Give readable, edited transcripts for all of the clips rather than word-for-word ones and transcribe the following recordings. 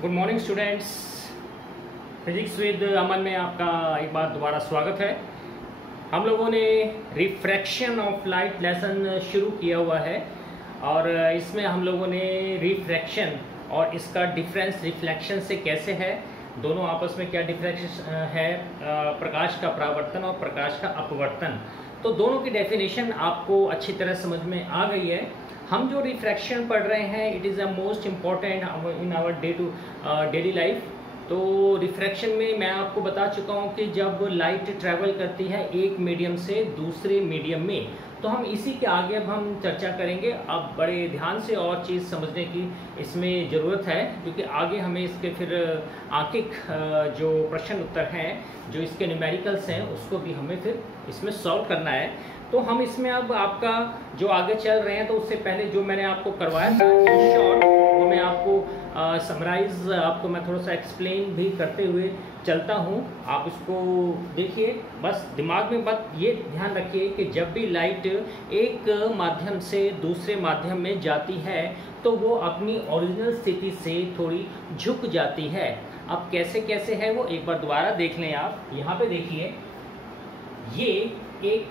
Good morning students. Physics with Aman में आपका एक बार दोबारा स्वागत है। हम लोगों ने रिफ्रैक्शन ऑफ लाइट लेसन शुरू किया हुआ है और इसमें हम लोगों ने रिफ्रैक्शन और इसका डिफरेंस रिफ्लेक्शन से कैसे है, दोनों आपस में क्या डिफरेंस है, प्रकाश का परावर्तन और प्रकाश का अपवर्तन, तो दोनों की डेफिनेशन आपको अच्छी तरह समझ में आ गई है। हम जो रिफ्रैक्शन पढ़ रहे हैं it is the most important in our daily life. तो रिफ्रैक्शन में मैं आपको बता चुका हूँ कि जब लाइट ट्रैवल करती है एक मीडियम से दूसरे मीडियम में, तो हम इसी के आगे अब हम चर्चा करेंगे। अब बड़े ध्यान से और चीज़ समझने की इसमें ज़रूरत है, क्योंकि आगे हमें इसके फिर आंकिक जो प्रश्न उत्तर हैं, जो इसके न्यूमेरिकल्स हैं, उसको भी हमें फिर इसमें सॉल्व करना है। तो हम इसमें अब आपका जो आगे चल रहे हैं, तो उससे पहले जो मैंने आपको करवाया था इन शॉर्ट, वो मैं आपको समराइज आपको मैं थोड़ा सा एक्सप्लेन भी करते हुए चलता हूँ। आप इसको देखिए, बस दिमाग में बस ये ध्यान रखिए कि जब भी लाइट एक माध्यम से दूसरे माध्यम में जाती है तो वो अपनी ओरिजिनल स्थिति से थोड़ी झुक जाती है। अब कैसे कैसे है वो एक बार दोबारा देख लें। आप यहाँ पे देखिए, ये एक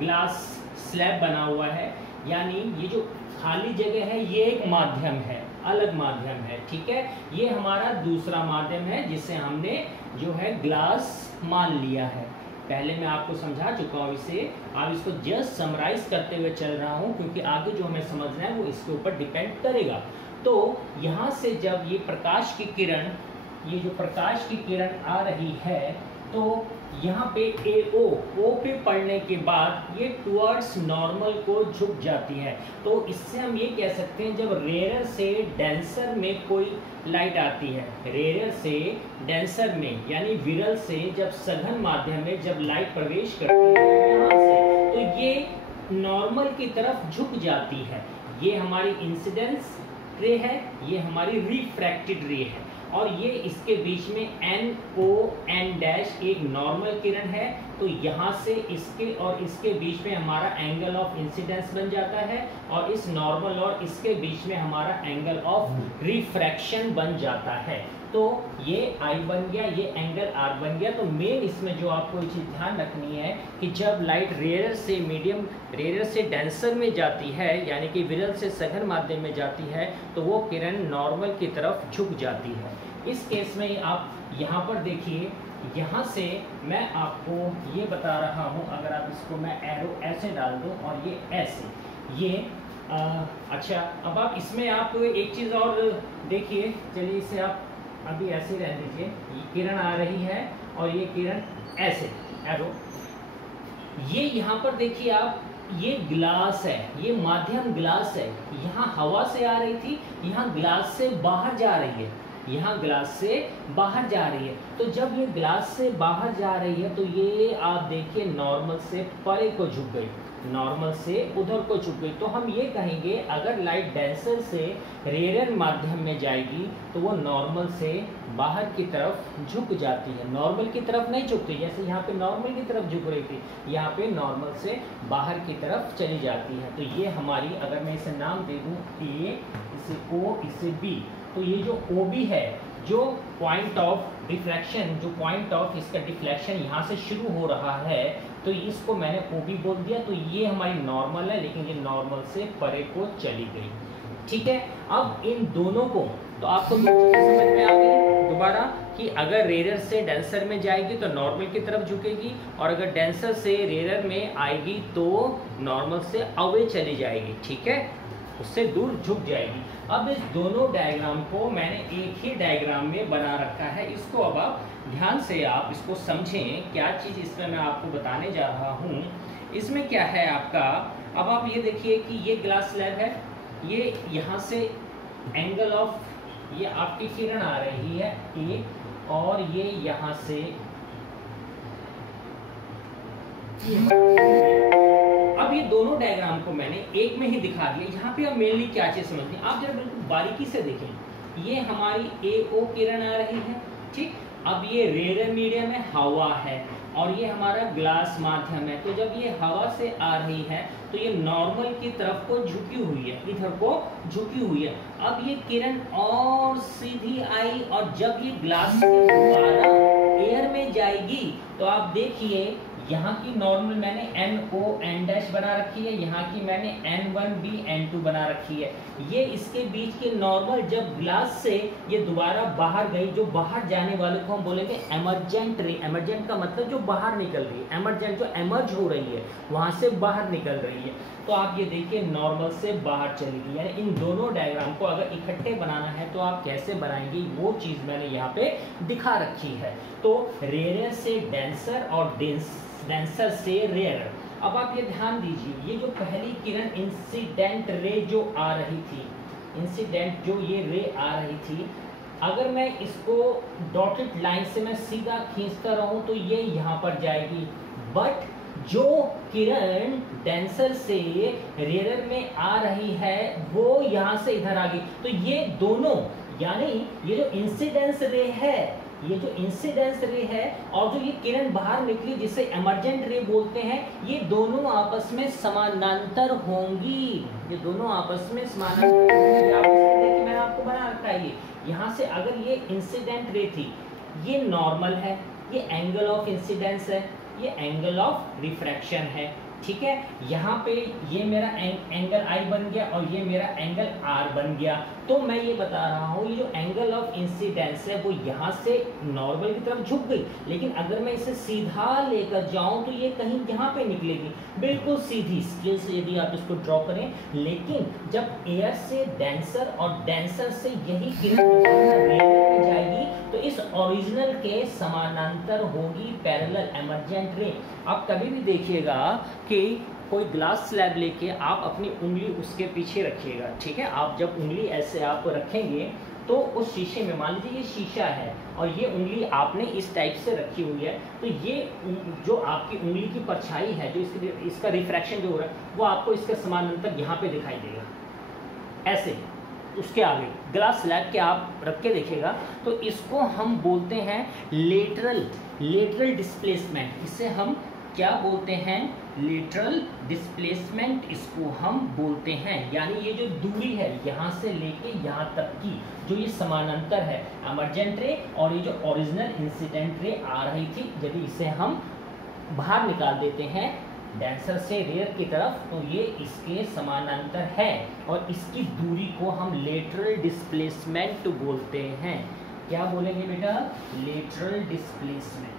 ग्लास स्लैब बना हुआ है, यानी ये जो खाली जगह है ये एक माध्यम है, अलग माध्यम है, ठीक है। ये हमारा दूसरा माध्यम है जिसे हमने जो है ग्लास मान लिया है। पहले मैं आपको समझा चुका हूँ इसे, अब इसको जस्ट समराइज करते हुए चल रहा हूँ, क्योंकि आगे जो हमें समझना है वो इसके ऊपर डिपेंड करेगा। तो यहाँ से जब ये प्रकाश की किरण, ये जो प्रकाश की किरण आ रही है, तो यहाँ पे ओ पे पड़ने के बाद ये टुवर्ड्स नॉर्मल को झुक जाती है। तो इससे हम ये कह सकते हैं, जब रेयर से डेंसर में कोई लाइट आती है, रेयर से डेंसर में यानी विरल से जब सघन माध्यम में जब लाइट प्रवेश करती है यहाँ से, तो ये नॉर्मल की तरफ झुक जाती है। ये हमारी इंसिडेंस रे है, ये हमारी रिफ्रैक्टेड रे है, और ये इसके बीच में NO N' एक नॉर्मल किरण है। तो यहाँ से इसके और इसके बीच में हमारा एंगल ऑफ इंसिडेंस बन जाता है, और इस नॉर्मल और इसके बीच में हमारा एंगल ऑफ रिफ्रैक्शन बन जाता है। तो ये I बन गया, ये एंगल R बन गया। तो मेन इसमें जो आपको चीज़ ध्यान रखनी है कि जब लाइट रेयर से मीडियम, रेयर से डेंसर में जाती है, यानी कि विरल से सघन माध्यम में जाती है, तो वो किरण नॉर्मल की तरफ झुक जाती है। इस केस में आप यहाँ पर देखिए, यहाँ से मैं आपको ये बता रहा हूँ, अगर आप इसको मैं एरो ऐसे डाल दूँ और ये ऐसे, ये अच्छा, अब आप इसमें आप एक चीज़ और देखिए, चलिए इसे आप अभी ऐसे रह दीजिए। ये किरण आ रही है और ये किरण ऐसे एरो, ये यहाँ पर देखिए आप, ये ग्लास है, ये माध्यम ग्लास है। यहाँ हवा से आ रही थी, यहाँ ग्लास से बाहर जा रही है, यहाँ ग्लास से बाहर जा रही है। तो जब ये ग्लास से बाहर जा रही है, तो ये आप देखिए नॉर्मल से परे को झुक गई, नॉर्मल से उधर को झुक गई। तो हम ये कहेंगे, अगर लाइट डेंसर से रेयर माध्यम में जाएगी तो वो नॉर्मल से बाहर की तरफ झुक जाती है, नॉर्मल की तरफ नहीं झुकती। जैसे यहाँ पे नॉर्मल की तरफ झुक रही थी, यहाँ पे नॉर्मल से बाहर की तरफ चली जाती है। तो ये हमारी, अगर मैं इसे नाम दे दूँ A, इसे O, इसे B, तो ये जो OB है, जो पॉइंट ऑफ डिफ्लेक्शन, जो पॉइंट ऑफ इसका डिफ्लेक्शन यहाँ से शुरू हो रहा है, तो इसको मैंने OB बोल दिया। तो ये हमारी नॉर्मल है, लेकिन ये नॉर्मल से परे को चली गई, ठीक है। अब इन दोनों को, तो आपको समझ में आ गई दोबारा कि अगर रेयर से डेंसर में जाएगी तो नॉर्मल की तरफ झुकेगी, और अगर डेंसर से रेयर में आएगी तो नॉर्मल से अवे चली जाएगी, ठीक है, उससे दूर झुक जाएगी। अब इस दोनों डायग्राम को मैंने एक ही डायग्राम में बना रखा है। इसको अब आप ध्यान से आप इसको समझें, क्या चीज़ इसमें मैं आपको बताने जा रहा हूँ। इसमें क्या है आपका, अब आप ये देखिए कि ये ग्लास स्लैब है, ये यहाँ से एंगल ऑफ, ये आपकी किरण आ रही है A, और ये यहाँ से अब ये दोनों डायग्राम को मैंने एक में ही दिखा दिया। यहाँ पे अब मेनली क्या चीज समझनी, आप जरा बिल्कुल बारीकी से देखें। ये हमारी AO किरण आ रही है, ठीक। अब ये रेयर मीडियम में हवा है, और ये हमारा ग्लास माध्यम है। तो जब ये हवा से आ रही है तो ये नॉर्मल की तरफ को झुकी हुई है, इधर को झुकी हुई है। अब ये किरण और सीधी आई और जब ये ग्लास के द्वारा एयर में जाएगी तो आप देखिए यहाँ की नॉर्मल मैंने NO N' बना रखी है, यहाँ की मैंने N1B N2 बना रखी है। ये इसके बीच के नॉर्मल जब ग्लास से ये दोबारा बाहर गई, जो बाहर जाने वाले को हम बोलेंगे एमर्जेंट रे। एमर्जेंट का मतलब जो बाहर निकल रही है, एमर्जेंट जो एमर्ज हो रही है वहां से बाहर निकल रही है। तो आप ये देखिए नॉर्मल से बाहर चली गई। यानी इन दोनों डायग्राम को अगर इकट्ठे बनाना है तो आप कैसे बनाएंगे, वो चीज मैंने यहाँ पे दिखा रखी है। तो रेयर से डेंसर और डेंसर से रेयर। अब आप ये ध्यान दीजिए, ये जो पहली किरण इंसिडेंट रे जो आ रही थी, इंसिडेंट जो ये रे आ रही थी, अगर मैं इसको डॉटेड लाइन से मैं सीधा खींचता रहूं तो ये यहाँ पर जाएगी। बट जो किरण डेंसर से रेयर में आ रही है वो यहाँ से इधर आ गई। तो ये दोनों, यानी ये जो इंसिडेंस रे है, ये जो इंसिडेंस रे है और जो ये किरण बाहर निकली जिसे एमर्जेंट रे बोलते हैं, ये दोनों आपस में समानांतर होंगी। ये दोनों आपस में समानांतर होंगी। आप देखिए मैंने आपको बना रखा है, ये यहाँ से अगर ये इंसिडेंट रे थी, ये नॉर्मल है, ये एंगल ऑफ इंसिडेंस है, ये एंगल ऑफ रिफ्रैक्शन है, ठीक है। यहाँ पे ये मेरा एंगल I बन गया और ये मेरा एंगल R बन गया। तो मैं ये बता रहा हूँ ये जो एंगल ऑफ इंसिडेंस है वो यहाँ से नॉर्मल की तरफ झुक गई, लेकिन अगर मैं इसे सीधा लेकर जाऊँ तो ये कहीं यहाँ पे निकलेगी, बिल्कुल सीधी स्केल से यदि आप इसको ड्रॉ करें। लेकिन जब एयर से डेंसर और डेंसर से यही किरण में जाएगी तो इस ओरिजिनल के समानांतर होगी पैरेलल एमर्जेंट रे। आप कभी भी देखिएगा कि कोई ग्लास स्लैब लेके आप अपनी उंगली उसके पीछे रखिएगा, ठीक है। आप जब उंगली ऐसे आप रखेंगे तो उस शीशे में, मान लीजिए ये शीशा है और ये उंगली आपने इस टाइप से रखी हुई है, तो ये जो आपकी उंगली की परछाई है, जो इसका रिफ्रैक्शन जो हो रहा है वो आपको इसके समानांतर यहाँ पे दिखाई देगा ऐसे। उसके आगे ग्लास स्लैब के आप रख के देखिएगा तो इसको हम बोलते हैं लेटरल डिस्प्लेसमेंट। इसे हम क्या बोलते हैं, लेटरल डिस्प्लेसमेंट इसको हम बोलते हैं। यानी ये जो दूरी है यहाँ से लेके यहाँ तक की, जो ये समानांतर है एमर्जेंट रे और ये जो ओरिजिनल इंसिडेंट रे आ रही थी, यदि इसे हम बाहर निकाल देते हैं डेंसर से रेयर की तरफ तो ये इसके समानांतर है और इसकी दूरी को हम लेटरल डिस्प्लेसमेंट बोलते हैं। क्या बोलेंगे बेटा, लेटरल डिस्प्लेसमेंट।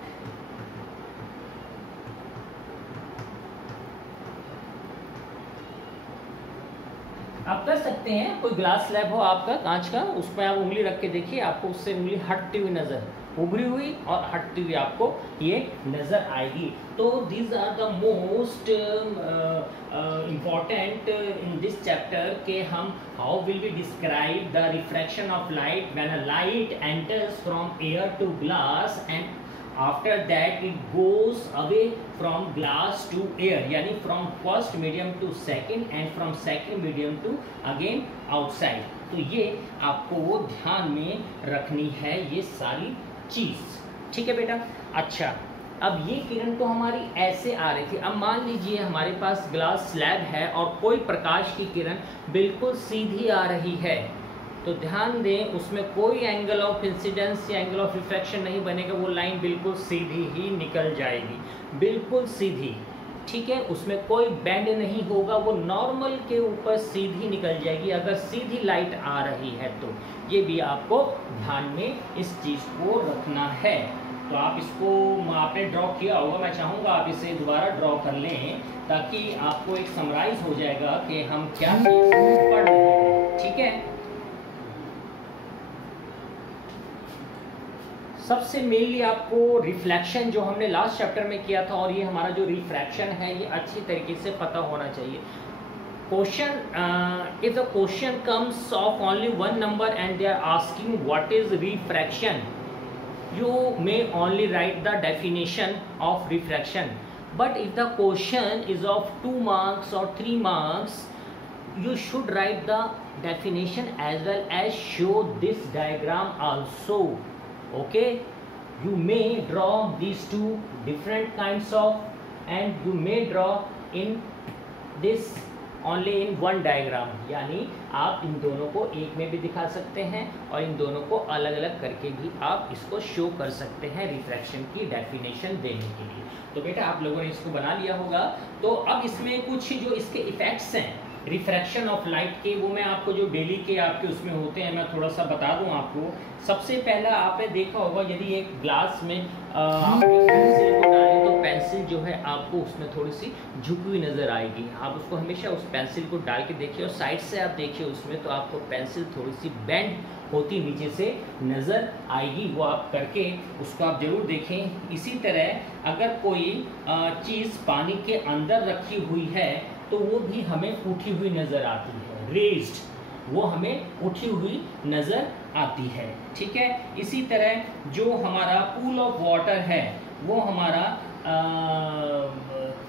आप कर सकते हैं, कोई ग्लास स्लैब हो आपका कांच का, उस पर आप उंगली रख के देखिए, आपको उससे उंगली हटती हुई नजर, उभरी हुई और हटती हुई आपको ये नजर आएगी। तो these are the most important in this chapter के हम how will we describe the refraction of light when a light enters from air to glass and after that it goes away from glass to air, यानी from first medium to second and from second medium to again outside। तो ये आपको वो ध्यान में रखनी है ये सारी चीज, ठीक है बेटा। अच्छा, अब ये किरण तो हमारी ऐसे आ रही थी। अब मान लीजिए हमारे पास ग्लास स्लैब है और कोई प्रकाश की किरण बिल्कुल सीधी आ रही है, तो ध्यान दें उसमें कोई एंगल ऑफ इंसिडेंस या एंगल ऑफ रिफ्रैक्शन नहीं बनेगा, वो लाइन बिल्कुल सीधी ही निकल जाएगी, बिल्कुल सीधी, ठीक है। उसमें कोई बेंड नहीं होगा, वो नॉर्मल के ऊपर सीधी निकल जाएगी अगर सीधी लाइट आ रही है तो। ये भी आपको ध्यान में इस चीज़ को रखना है। तो आप इसको आपने ड्रॉ किया होगा, मैं चाहूँगा आप इसे दोबारा ड्रॉ कर लें ताकि आपको एक समराइज हो जाएगा कि हम क्या पढ़ रहे हैं, ठीक है। सबसे मेनली आपको रिफ्लेक्शन जो हमने लास्ट चैप्टर में किया था और ये हमारा जो रिफ्रैक्शन है ये अच्छी तरीके से पता होना चाहिए। Question, if the question comes of only one number and they are asking what is refraction, you may only write the definition of refraction, but if the question is of 2 marks or 3 marks you should write the definition as well as show this diagram also, okay। you may draw these two different kinds of, and you may draw in this only in one diagram, यानी आप इन दोनों को एक में भी दिखा सकते हैं और इन दोनों को अलग अलग करके भी आप इसको शो कर सकते हैं रिफ्रैक्शन की डेफिनेशन देने के लिए। तो बेटा आप लोगों ने इसको बना लिया होगा। तो अब इसमें कुछ जो इसके इफेक्ट्स हैं रिफ्रैक्शन ऑफ लाइट के, वो मैं आपको जो डेली के आपके उसमें होते हैं मैं थोड़ा सा बता दूं आपको। सबसे पहला आपने देखा होगा, यदि एक ग्लास में आप पेंसिल को डालें तो पेंसिल जो है आपको उसमें थोड़ी सी झुकी हुई नज़र आएगी। आप उसको हमेशा उस पेंसिल को डाल के देखिए और साइड से आप देखिए उसमें, तो आपको पेंसिल थोड़ी सी बेंड होती नीचे से नज़र आएगी। वो आप करके उसको आप ज़रूर देखें। इसी तरह अगर कोई चीज़ पानी के अंदर रखी हुई है तो वो भी हमें उठी हुई नज़र आती है, रेज्ड, वो हमें उठी हुई नज़र आती है। ठीक है, इसी तरह जो हमारा पूल ऑफ वाटर है वो हमारा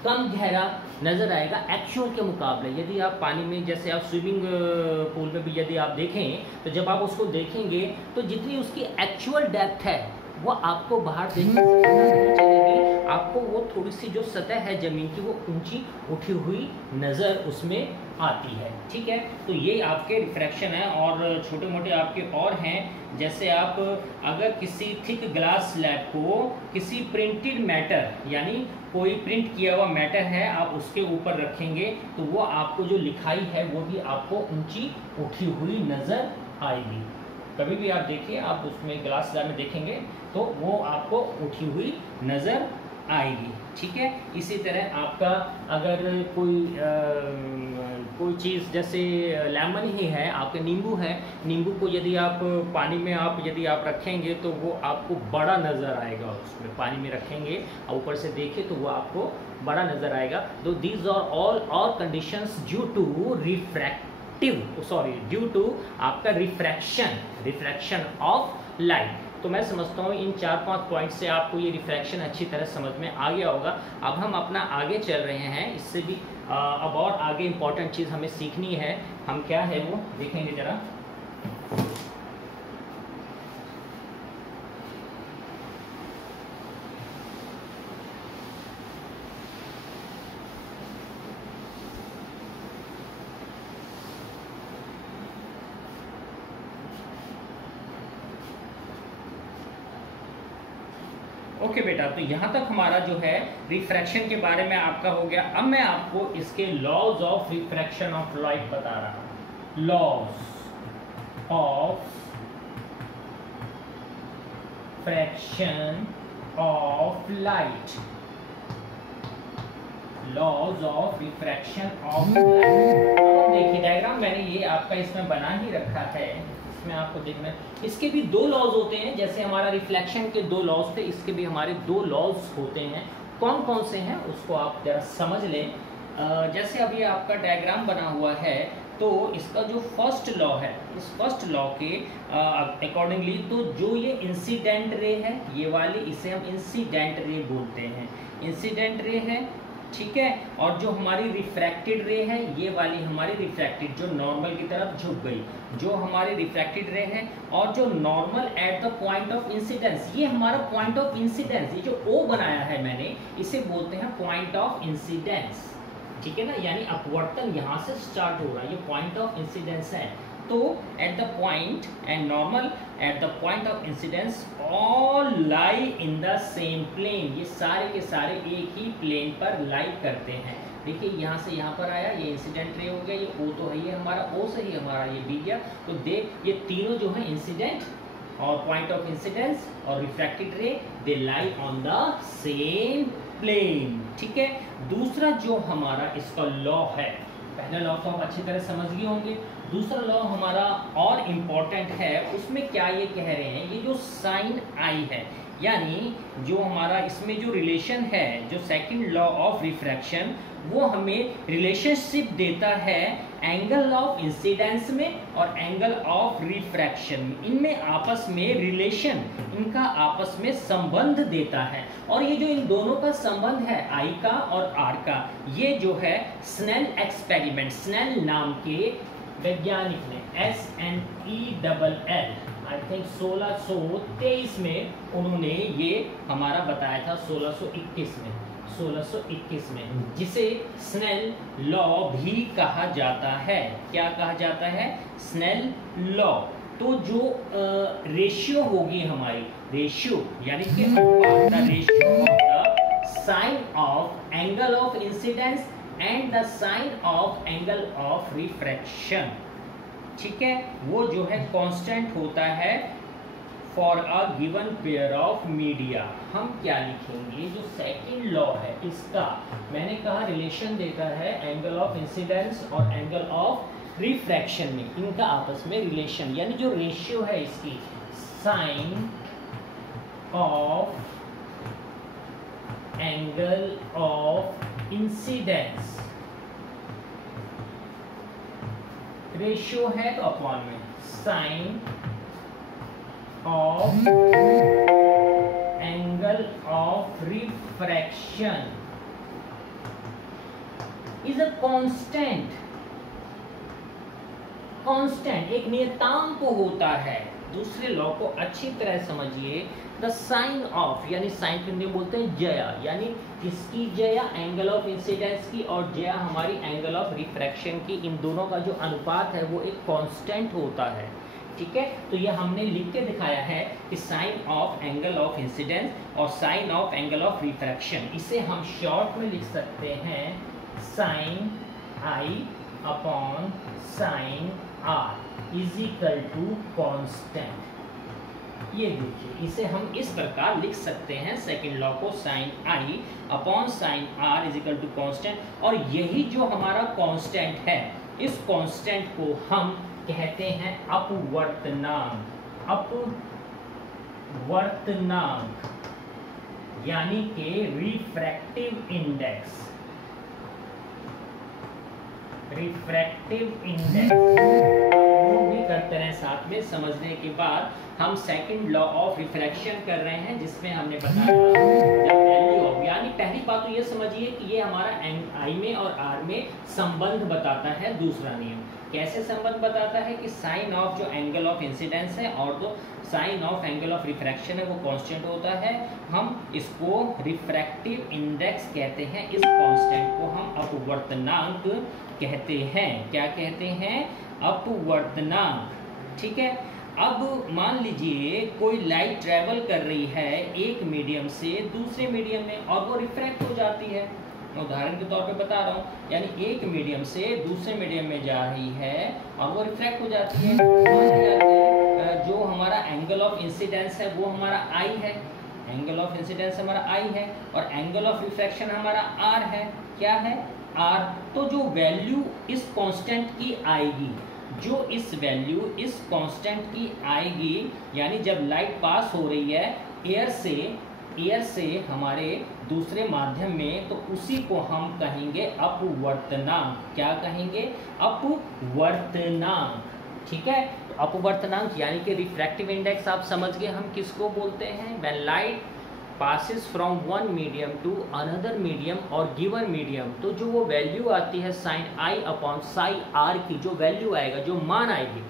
कम गहरा नज़र आएगा एक्चुअल के मुकाबले। यदि आप पानी में, जैसे आप स्विमिंग पूल में भी यदि आप देखें तो जब आप उसको देखेंगे तो जितनी उसकी एक्चुअल डेप्थ है वो आपको बाहर देखने से पता नहीं चलेगी, आपको वो थोड़ी सी जो सतह है ज़मीन की वो ऊंची उठी हुई नज़र उसमें आती है। ठीक है, तो ये आपके रिफ्रैक्शन है। और छोटे मोटे आपके और हैं, जैसे आप अगर किसी थिक ग्लास स्लैब को किसी प्रिंटेड मैटर, यानी कोई प्रिंट किया हुआ मैटर है, आप उसके ऊपर रखेंगे तो वो आपको जो लिखाई है वो भी आपको ऊंची उठी हुई नज़र आएगी। कभी भी आप देखिए, आप उसमें ग्लास स्लैब में देखेंगे तो वो आपको उठी हुई नज़र आएगी। ठीक है, इसी तरह आपका अगर कोई चीज़ जैसे लेमन ही है, आपके नींबू है, नींबू को यदि आप पानी में यदि आप रखेंगे तो वो आपको बड़ा नज़र आएगा। उसमें पानी में रखेंगे और ऊपर से देखिए तो वो आपको बड़ा नज़र आएगा। तो these are all conditions due to due to आपका रिफ्रैक्शन ऑफ लाइट। तो मैं समझता हूँ इन 4-5 पॉइंट से आपको ये रिफ्रैक्शन अच्छी तरह समझ में आ गया होगा। अब हम अपना आगे चल रहे हैं, इससे भी अब और आगे इम्पॉर्टेंट चीज़ हमें सीखनी है। हम क्या है वो देखेंगे ज़रा। ओके बेटा, तो यहाँ तक हमारा जो है रिफ्रैक्शन के बारे में आपका हो गया। अब मैं आपको इसके laws of refraction of light बता रहा हूँ। Laws of fraction of light, laws of refraction of light. देखिए डायग्राम मैंने ये आपका इसमें बना ही रखा है, इसमें आपको देखना है। इसके भी दो लॉज होते हैं, जैसे हमारा रिफ्लेक्शन के दो लॉज थे, इसके भी हमारे दो लॉज होते हैं। कौन कौन से हैं उसको आप जरा समझ लें। जैसे अब ये आपका डायग्राम बना हुआ है तो इसका जो फर्स्ट लॉ है, इस फर्स्ट लॉ के अकॉर्डिंगली तो जो ये इंसिडेंट रे है ये वाली, इसे हम इंसिडेंट रे बोलते हैं, इंसिडेंट रे है। ठीक है, और जो हमारी रिफ्रैक्टेड रे है ये वाली हमारी रिफ्रैक्टेड, जो नॉर्मल की तरफ झुक गई, जो हमारी रिफ्रैक्टेड रे है। और जो normal at the point of incidence, ये हमारा पॉइंट ऑफ इंसिडेंस, ये जो ओ बनाया है मैंने, इसे बोलते हैं पॉइंट ऑफ इंसिडेंस। ठीक है ना, यानी अपवर्तन यहाँ से स्टार्ट हो रहा है, ये पॉइंट ऑफ इंसिडेंस है। तो at the point and normal at the point of incidence all lie in the same plane, ये सारे के सारे एक ही प्लेन पर लाई करते हैं। देखिए यहाँ से यहाँ पर आया, ये इंसिडेंट रे हो गया, ये ओ तो है ये हमारा, ओ से ही हमारा ये बी गया। तो देख ये तीनों जो है इंसिडेंट और पॉइंट ऑफ इंसिडेंस और refracted ray, they lie on the same plane. ठीक है, दूसरा जो हमारा इसका लॉ है, पहला लॉ तो आप अच्छी तरह समझ गए होंगे। दूसरा लॉ हमारा और इम्पॉर्टेंट है, उसमें क्या ये कह रहे हैं, ये जो साइन आई है, यानी जो हमारा इसमें जो रिलेशन है, जो सेकंड लॉ ऑफ रिफ्रैक्शन, वो हमें रिलेशनशिप देता है एंगल ऑफ इंसिडेंस में और एंगल ऑफ रिफ्रैक्शन में। इनमें आपस में रिलेशन, इनका आपस में संबंध देता है। और ये जो इन दोनों का संबंध है, आई का और आर का, ये जो है स्नेल एक्सपेरिमेंट, स्नेल नाम के वैज्ञानिक ने, SNELL, आई थिंक 1623 में उन्होंने ये हमारा बताया था, 1621 में, जिसे स्नेल लॉ भी कहा जाता है। क्या कहा जाता है? Snell law. तो जो रेशियो होगी हमारी, रेशियो यानी कि अनुपात, the ratio of the sine of angle of incidence and the sine of angle of refraction, ठीक है, वो जो है कांस्टेंट होता है for a given pair of media. हम क्या लिखेंगे? जो सेकंड लॉ है इसका मैंने कहा रिलेशन देता है एंगल ऑफ इंसिडेंस और एंगल ऑफ रिफ्रैक्शन में, इनका आपस में रिलेशन, यानी जो रेशियो है इसकी, sine of angle of incidence, ratio है तो अपॉन में sine of angle of refraction is a constant, एक नियतांक होता है। दूसरे लॉ को अच्छी तरह समझिए, द साइन ऑफ, यानी साइन कितने बोलते हैं? जया, यानी किसकी जया? एंगल ऑफ इंसिडेंस की, और जया हमारी एंगल ऑफ रिफ्रैक्शन की। इन दोनों का जो अनुपात है वो एक कांस्टेंट होता है, ठीक है। तो ये हमने लिख के दिखाया है कि sine of angle of incidence और sine of angle of refraction, इसे हम शॉर्ट में लिख सकते हैं sine I upon sine are is equal to constant. ये देखिए, इसे हम इस प्रकार लिख सकते हैं सेकंड लॉ को, sine I upon sine are is equal to constant. और यही जो हमारा कांस्टेंट है, इस कांस्टेंट को हम कहते हैं अपवर्तनांक, यानी कि रिफ्रैक्टिव इंडेक्स, वो भी करते रहे साथ में। समझने के बाद हम सेकंड लॉ ऑफ रिफ्रैक्शन कर रहे हैं, जिसमें हमने बताया वैल्यू ऑफ, यानी पहली बात तो ये समझिए कि ये हमारा आई में और आर में संबंध बताता है। दूसरा नियम कैसे संबंध बताता है कि साइन ऑफ जो एंगल ऑफ इंसिडेंस है और जो sine of angle of refraction है वो कांस्टेंट होता है। हम इसको रिफ्रैक्टिव इंडेक्स कहते हैं, इस कांस्टेंट को हम अपवर्तनांक कहते हैं। क्या कहते हैं? अपवर्तनांक, ठीक है। अब मान लीजिए कोई लाइट ट्रेवल कर रही है एक मीडियम से दूसरे मीडियम में और वो रिफ्रैक्ट हो जाती है। मैं उदाहरण के तौर पे बता रहा हूँ, यानी एक मीडियम से दूसरे मीडियम में जा रही है और वो रिफ्रैक्ट हो जाती है। जो हमारा एंगल ऑफ इंसिडेंस है वो हमारा आई है, एंगल ऑफ इंसिडेंस हमारा आई है, और एंगल ऑफ रिफ्रैक्शन हमारा आर है। क्या है? आर। तो जो वैल्यू इस कांस्टेंट की आएगी, जो इस वैल्यू इस कांस्टेंट की आएगी, यानी जब लाइट पास हो रही है एयर से हमारे दूसरे माध्यम में, तो उसी को हम कहेंगे अपवर्तनांक। क्या कहेंगे? अपवर्तनांक, ठीक है। तो अपवर्तनांक यानी कि रिफ्रैक्टिव इंडेक्स आप समझ गए हम किसको बोलते हैं। When light passes from one medium to another medium और given medium, तो जो वो वैल्यू आती है sin i upon psi r की, जो वैल्यू आएगा, जो मान आएगी,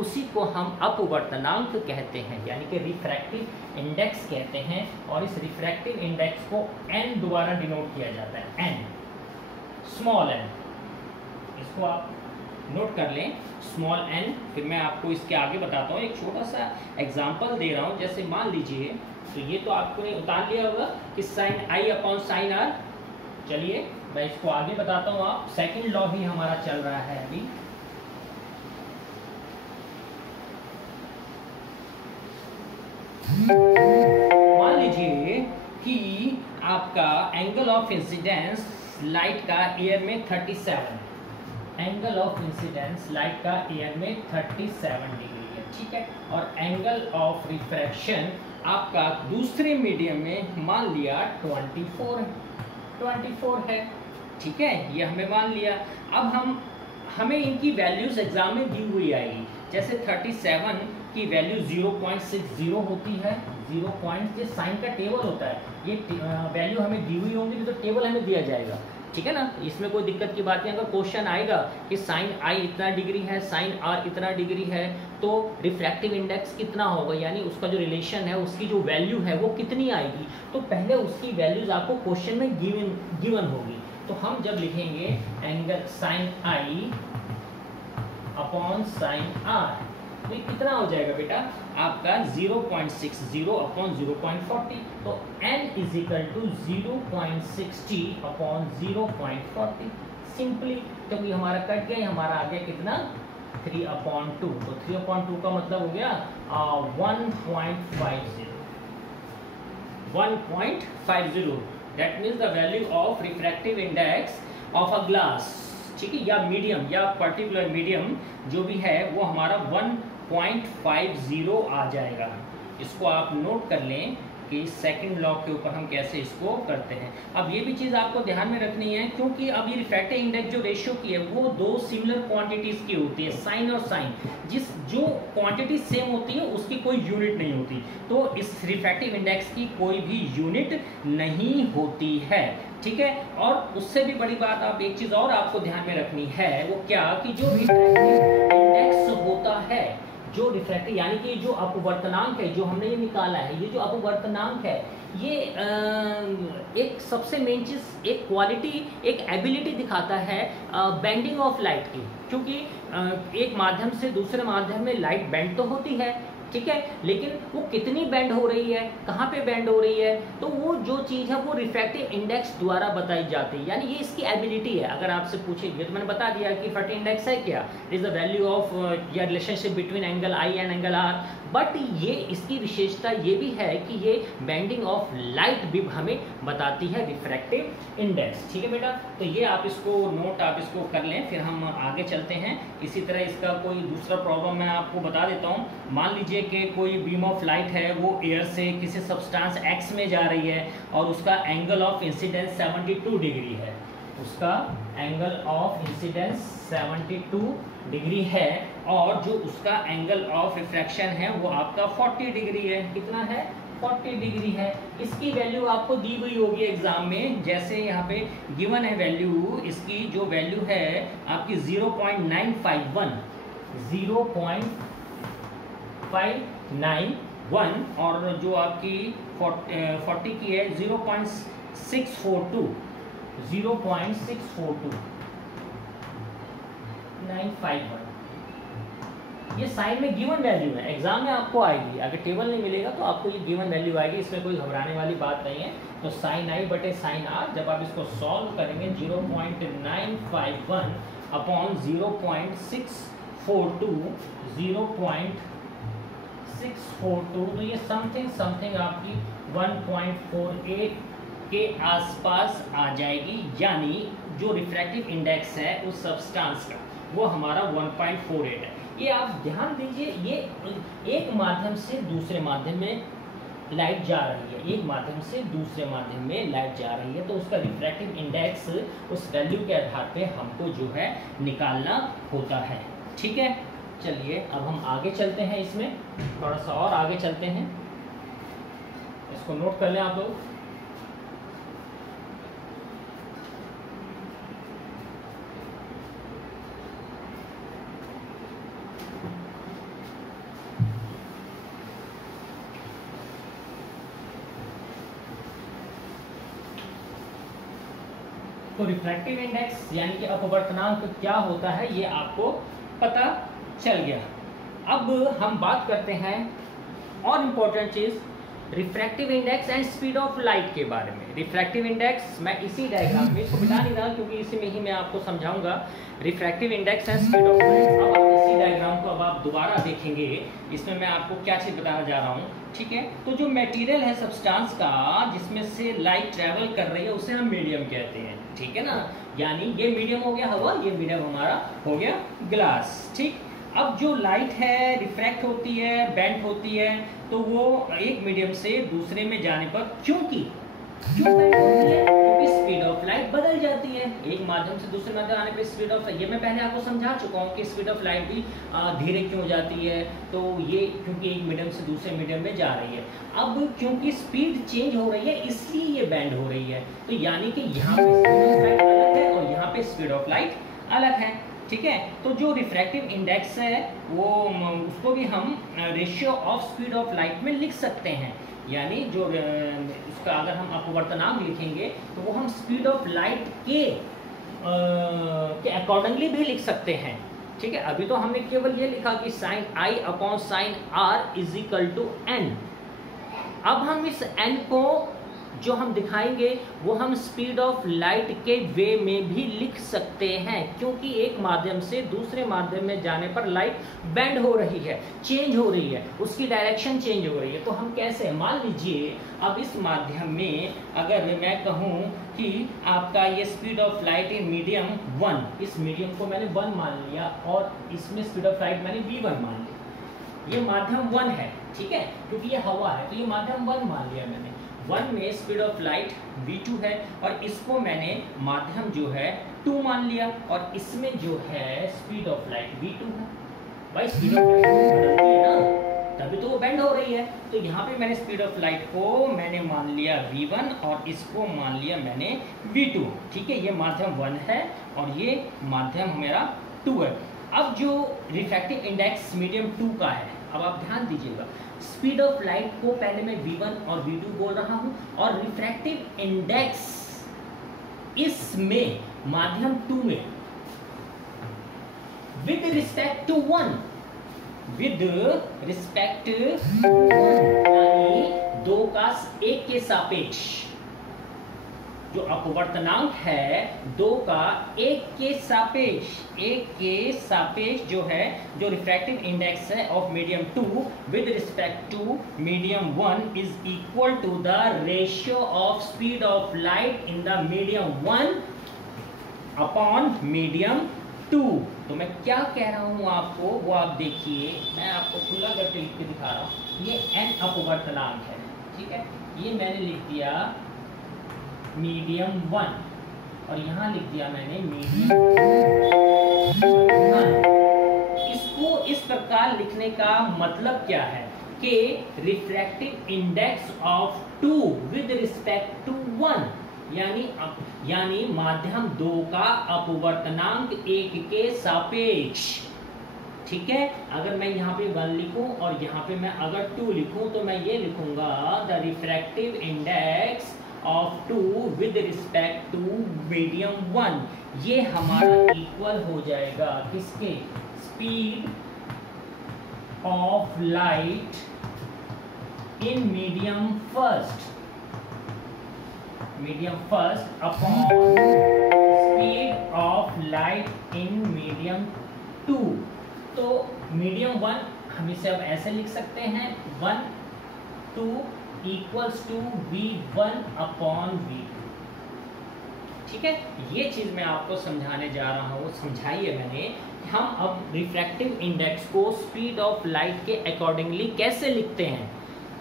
उसी को हम अपवर्तनांक कहते हैं, यानी कि रिफ्रैक्टिव इंडेक्स कहते हैं। और इस रिफ्रैक्टिव इंडेक्स को n द्वारा डिनोट किया जाता है, n, स्मॉल n। इसको आप नोट कर लें, स्मॉल n। फिर मैं आपको इसके आगे बताता हूँ, एक छोटा सा एग्जाम्पल दे रहा हूँ। जैसे मान लीजिए, तो ये तो आपने उतार लिया होगा कि साइन आई अपॉन साइन आर। चलिए मैं इसको आगे बताता हूँ। आप सेकंड लॉ भी हमारा चल रहा है अभी। मान लीजिए कि आपका एंगल ऑफ इंसिडेंस लाइट का एयर में 37, एंगल ऑफ इंसिडेंस लाइट का एयर में 37 डिग्री है, ठीक है। और एंगल ऑफ रिफ्रैक्शन आपका दूसरे मीडियम में मान लिया 24 है, ठीक है। ये हमें मान लिया। अब हमें इनकी वैल्यूज एग्जाम में दी हुई आएगी। जैसे 37 की वैल्यू 0.60 होती है, 0. ये साइन का टेबल होता है, ये वैल्यू हमें दी हुई होंगी तो टेबल हमें दिया जाएगा। ठीक है ना, इसमें कोई दिक्कत की बात नहीं। अगर क्वेश्चन आएगा कि साइन आई इतना डिग्री है, साइन आर इतना डिग्री है, तो रिफ्रैक्टिव इंडेक्स कितना होगा, यानी उसका जो रिलेशन है, उसकी जो वैल्यू है वो कितनी आएगी, तो पहले उसकी वैल्यूज आपको क्वेश्चन में गिवन होगी। तो हम जब लिखेंगे एंगल साइन आई अपॉन साइन आर, तो ये कितना हो जाएगा बेटा आपका 0.60 अपॉन 0.40, तो n is equal to 0.60 upon 0.40 simply, क्योंकि हमारा कट गया, हमारा आ गया कितना 3/2, तो 3/2 का मतलब हो गया 1.50 that means the value of refractive index of a glass, ठीक है, या मीडियम या पर्टिकुलर मीडियम जो भी है वो हमारा 1.50 आ जाएगा। इसको आप नोट कर लें कि सेकंड लॉ के ऊपर हम कैसे इसको करते हैं। अब ये भी चीज़ आपको ध्यान में रखनी है, क्योंकि अब ये रिफ्रैक्टिव इंडेक्स जो रेशियो की है वो दो सिमिलर क्वांटिटीज़ की होती है, साइन और साइन। जो क्वांटिटी सेम होती है उसकी कोई यूनिट नहीं होती, तो इस रिफ्रैक्टिव इंडेक्स की कोई भी यूनिट नहीं होती है, ठीक है। और उससे भी बड़ी बात, आप एक चीज़ और आपको ध्यान में रखनी है, वो क्या कि जो रिफ्रैक्टिव इंडेक्स होता है, जो रिफ्रैक्टिव यानी कि जो अपवर्तनांक है जो हमने ये निकाला है, ये जो अपवर्तनांक है ये एक सबसे मेन चीज़, एक क्वालिटी, एक एबिलिटी दिखाता है बेंडिंग ऑफ लाइट की, क्योंकि एक माध्यम से दूसरे माध्यम में लाइट बेंड तो होती है, ठीक है, लेकिन वो कितनी बेंड हो रही है, कहाँ पे बेंड हो रही है, तो वो जो चीज़ है वो रिफ्रैक्टिव इंडेक्स द्वारा बताई जाती है, यानी ये इसकी एबिलिटी है। अगर आपसे पूछेंगे तो मैंने बता दिया कि रिफ्रैक्टिव इंडेक्स है क्या, इज द वैल्यू ऑफ या relationship between angle I and angle R, but ये इसकी विशेषता ये भी है कि ये बेंडिंग ऑफ लाइट भी हमें बताती है रिफ्रैक्टिव इंडेक्स, ठीक है बेटा। तो ये आप इसको नोट आप इसको कर लें, फिर हम आगे चलते हैं। इसी तरह इसका कोई दूसरा प्रॉब्लम मैं आपको बता देता हूँ। मान लीजिए कि कोई बीम ऑफ लाइट है, वो एयर से किसी सब्सटेंस एक्स में जा रही है और उसका एंगल ऑफ इंसिडेंस 72 डिग्री है, उसका एंगल ऑफ इंसिडेंस 72 डिग्री है, और जो उसका एंगल ऑफ रिफ्रैक्शन है वो आपका 40 डिग्री है। कितना है? 40 डिग्री है। इसकी वैल्यू आपको दी हुई होगी एग्जाम में, जैसे यहाँ पे गिवन है वैल्यू, इसकी जो वैल्यू है आपकी 0.951 और जो आपकी 40 की है 0.642 951, ये साइन में गिवन वैल्यू है, एग्जाम में आपको आएगी। अगर टेबल नहीं मिलेगा तो आपको ये गिवन वैल्यू आएगी, इसमें कोई घबराने वाली बात नहीं है। तो साइन आई बटे साइन आर, जब आप इसको सॉल्व करेंगे 0.951 अपॉन 0.642 तो ये समथिंग आपकी 1.48 के आसपास आ जाएगी, यानी जो रिफ्रैक्टिव इंडेक्स है उस सब्सटेंस का वो हमारा 1.48 है। ये आप ध्यान दीजिए, ये एक माध्यम से दूसरे माध्यम में लाइट जा रही है, एक माध्यम से दूसरे माध्यम में लाइट जा रही है, तो उसका रिफ्रैक्टिव इंडेक्स उस वैल्यू के आधार पे हमको जो है निकालना होता है, ठीक है। चलिए अब हम आगे चलते हैं, इसमें थोड़ा सा और आगे चलते हैं, इसको नोट कर लें आप लोग। तो रिफ्रैक्टिव इंडेक्स यानी कि अपवर्तनांक क्या होता है ये आपको पता चल गया। अब हम बात करते हैं और important cheese, refractive index and speed of light के बारे में। रिफ्रैक्टिव इंडेक्स मैं इसी डायग्राम में, इसको बिता नहीं रहा क्योंकि इसी में ही मैं आपको समझाऊंगा refractive index and speed of light. अब आप इसी डायग्राम को अब आप दोबारा देखेंगे, इसमें मैं आपको क्या चीज़ बताना जा रहा हूँ, ठीक है। तो जो मटेरियल है सब्सटेंस का जिसमें से लाइट ट्रैवल कर रही है उसे हम मीडियम कहते हैं, ठीक है ना। यानी ये मीडियम हो गया हवा, ये मीडियम हमारा हो गया ग्लास, ठीक। अब जो लाइट है रिफ्रैक्ट होती है, बेंड होती है, तो वो एक मीडियम से दूसरे में जाने पर, क्योंकि क्यों बेंड होती है? क्योंकि स्पीड ऑफ लाइट बदल जाती है, एक माध्यम से दूसरे माध्यम आने पे स्पीड ऑफ, ये मैं पहले आपको समझा चुका हूँ कि स्पीड ऑफ लाइट भी धीरे क्यों जाती है, तो ये क्योंकि एक मीडियम से दूसरे मीडियम में जा रही है। अब क्योंकि स्पीड चेंज हो रही है इसलिए ये बेंड हो रही है, तो यानी कि यहाँ पे स्पीड ऑफ लाइट अलग है और यहाँ पे स्पीड ऑफ लाइट अलग है, ठीक है। तो जो रिफ्रैक्टिव इंडेक्स है वो उसको भी हम ratio of speed of light में लिख सकते हैं, यानी जो उसका अगर हम अपवर्तनांक लिखेंगे तो वो हम स्पीड ऑफ लाइट के अकॉर्डिंगली भी लिख सकते हैं, ठीक है। अभी तो हमने केवल ये लिखा कि sine I upon sine are is equal to N. अब हम इस एन को जो हम दिखाएंगे वो हम स्पीड ऑफ लाइट के वे में भी लिख सकते हैं, क्योंकि एक माध्यम से दूसरे माध्यम में जाने पर लाइट बेंड हो रही है, चेंज हो रही है, उसकी डायरेक्शन चेंज हो रही है। तो हम कैसे, मान लीजिए अब इस माध्यम में अगर मैं कहूँ कि आपका ये speed of light in medium 1, इस मीडियम को मैंने 1 मान लिया और इसमें स्पीड ऑफ लाइट मैंने v1 मान लिया। ये माध्यम 1 है, ठीक है, क्योंकि ये हवा है तो ये माध्यम 1 मान लिया मैंने। 1 में स्पीड ऑफ लाइट v2 है और इसको मैंने माध्यम जो है 2 मान लिया और इसमें जो है स्पीड ऑफ लाइट v2 है। भाई स्पीड ऑफ लाइट बदलती है ना, तभी तो वो बेंड हो रही है। तो यहाँ पे मैंने स्पीड ऑफ लाइट को मैंने मान लिया v1 और इसको मान लिया मैंने v2, ठीक है। ये माध्यम 1 है और ये माध्यम मेरा 2 है। अब जो रिफ्रैक्टिव इंडेक्स मीडियम 2 का है, अब आप ध्यान दीजिएगा, स्पीड ऑफ लाइट को पहले मैं v1 और v2 बोल रहा हूं और रिफ्रैक्टिव इंडेक्स इसमें माध्यम 2 में with respect to 1, with respect to 1 यानी 2 का 1 के सापेक्ष, जो अपवर्तनांक है 2 का 1 के सापेक्ष जो है, जो रिफ्रैक्टिव इंडेक्स है of medium 2 with respect to medium 1 is equal to the ratio of speed of light in the medium 1 upon medium 2। तो मैं क्या कह रहा हूं आपको वो आप देखिए, मैं आपको खुला करके लिख के दिखा रहा हूं। ये n अपवर्तनांक है, ठीक है, ये मैंने लिख दिया मीडियम 1 और यहां लिख दिया मैंने मीडियम 1। इसको इस प्रकार लिखने का मतलब क्या है कि refractive index of 2 with respect to 1 यानी माध्यम 2 का अपवर्तनांक 1 के सापेक्ष, ठीक है। अगर मैं यहाँ पे 1 लिखूं और यहाँ पे मैं अगर 2 लिखूं तो मैं ये लिखूंगा the refractive index of 2 with respect to medium 1। ये हमारा इक्वल हो जाएगा किसके, speed of light in medium first upon speed of light in medium 2। तो मीडियम 1 हम इसे अब ऐसे लिख सकते हैं 1 2 equals to v1 upon v2, ठीक है। ये चीज मैं आपको समझाने जा रहा हूँ, समझाइए मैंने। हम अब रिफ्रैक्टिव इंडेक्स को स्पीड ऑफ लाइट के अकॉर्डिंगली कैसे लिखते हैं,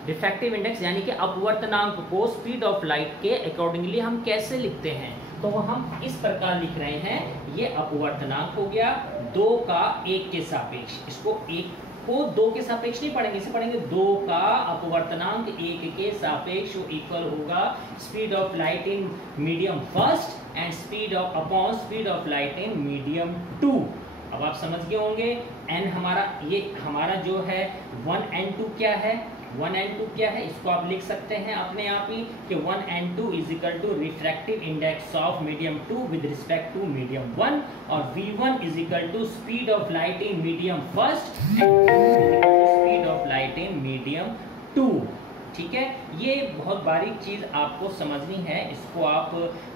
रिफ्रैक्टिव इंडेक्स यानी कि अपवर्तनांक को स्पीड ऑफ लाइट के अकॉर्डिंगली हम कैसे लिखते हैं, तो हम इस प्रकार लिख रहे हैं। ये अपवर्तनांक हो गया 2 का 1 के सापेक्ष, इसको 1 को 2 के सापेक्ष नहीं पढ़ेंगे, इसे पढ़ेंगे 2 का अपवर्तनांक 1 के सापेक्ष इक्वल होगा speed of light in medium first and speed of upon speed of light in medium 2। अब आप समझ गए होंगे n हमारा, ये हमारा जो है 1 and 2 क्या है, 1 and 2 क्या है, इसको आप लिख सकते हैं अपने आप ही कि 1 and 2 is equal to refractive index of medium 2 with respect to medium 1 और v1 is equal to speed of light in medium first and speed of light in medium 2, ठीक है। ये बहुत बारीक चीज आपको समझनी है, इसको आप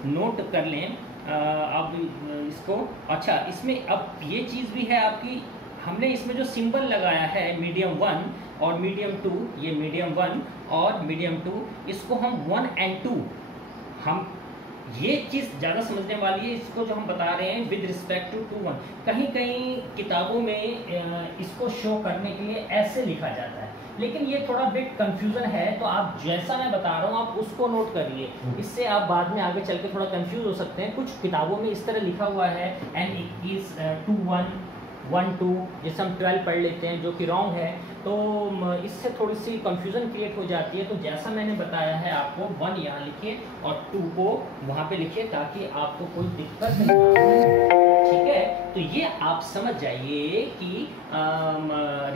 नोट कर लें। अब इसको, अच्छा इसमें अब ये चीज भी है आपकी, हमने इसमें जो सिंबल लगाया है मीडियम 1 और मीडियम 2, ये मीडियम 1 और मीडियम 2, इसको हम 1 and 2 हम ये चीज़ ज़्यादा समझने वाली है, इसको जो हम बता रहे हैं विद रिस्पेक्ट टू 2 1, कहीं कहीं किताबों में इसको शो करने के लिए ऐसे लिखा जाता है, लेकिन ये थोड़ा बिट कंफ्यूजन है, तो आप जैसा मैं बता रहा हूँ आप उसको नोट करिए, इससे आप बाद में आगे चल के थोड़ा कंफ्यूज हो सकते हैं। कुछ किताबों में इस तरह लिखा हुआ है N21 2 1 1 2, जैसे हम 12 पढ़ लेते हैं, जो कि रॉन्ग है, तो इससे थोड़ी सी कंफ्यूजन क्रिएट हो जाती है। तो जैसा मैंने बताया है आपको 1 यहाँ लिखिए और 2 को वहाँ पे लिखिए, ताकि आपको कोई दिक्कत नहीं हो, ठीक है। तो ये आप समझ जाइए कि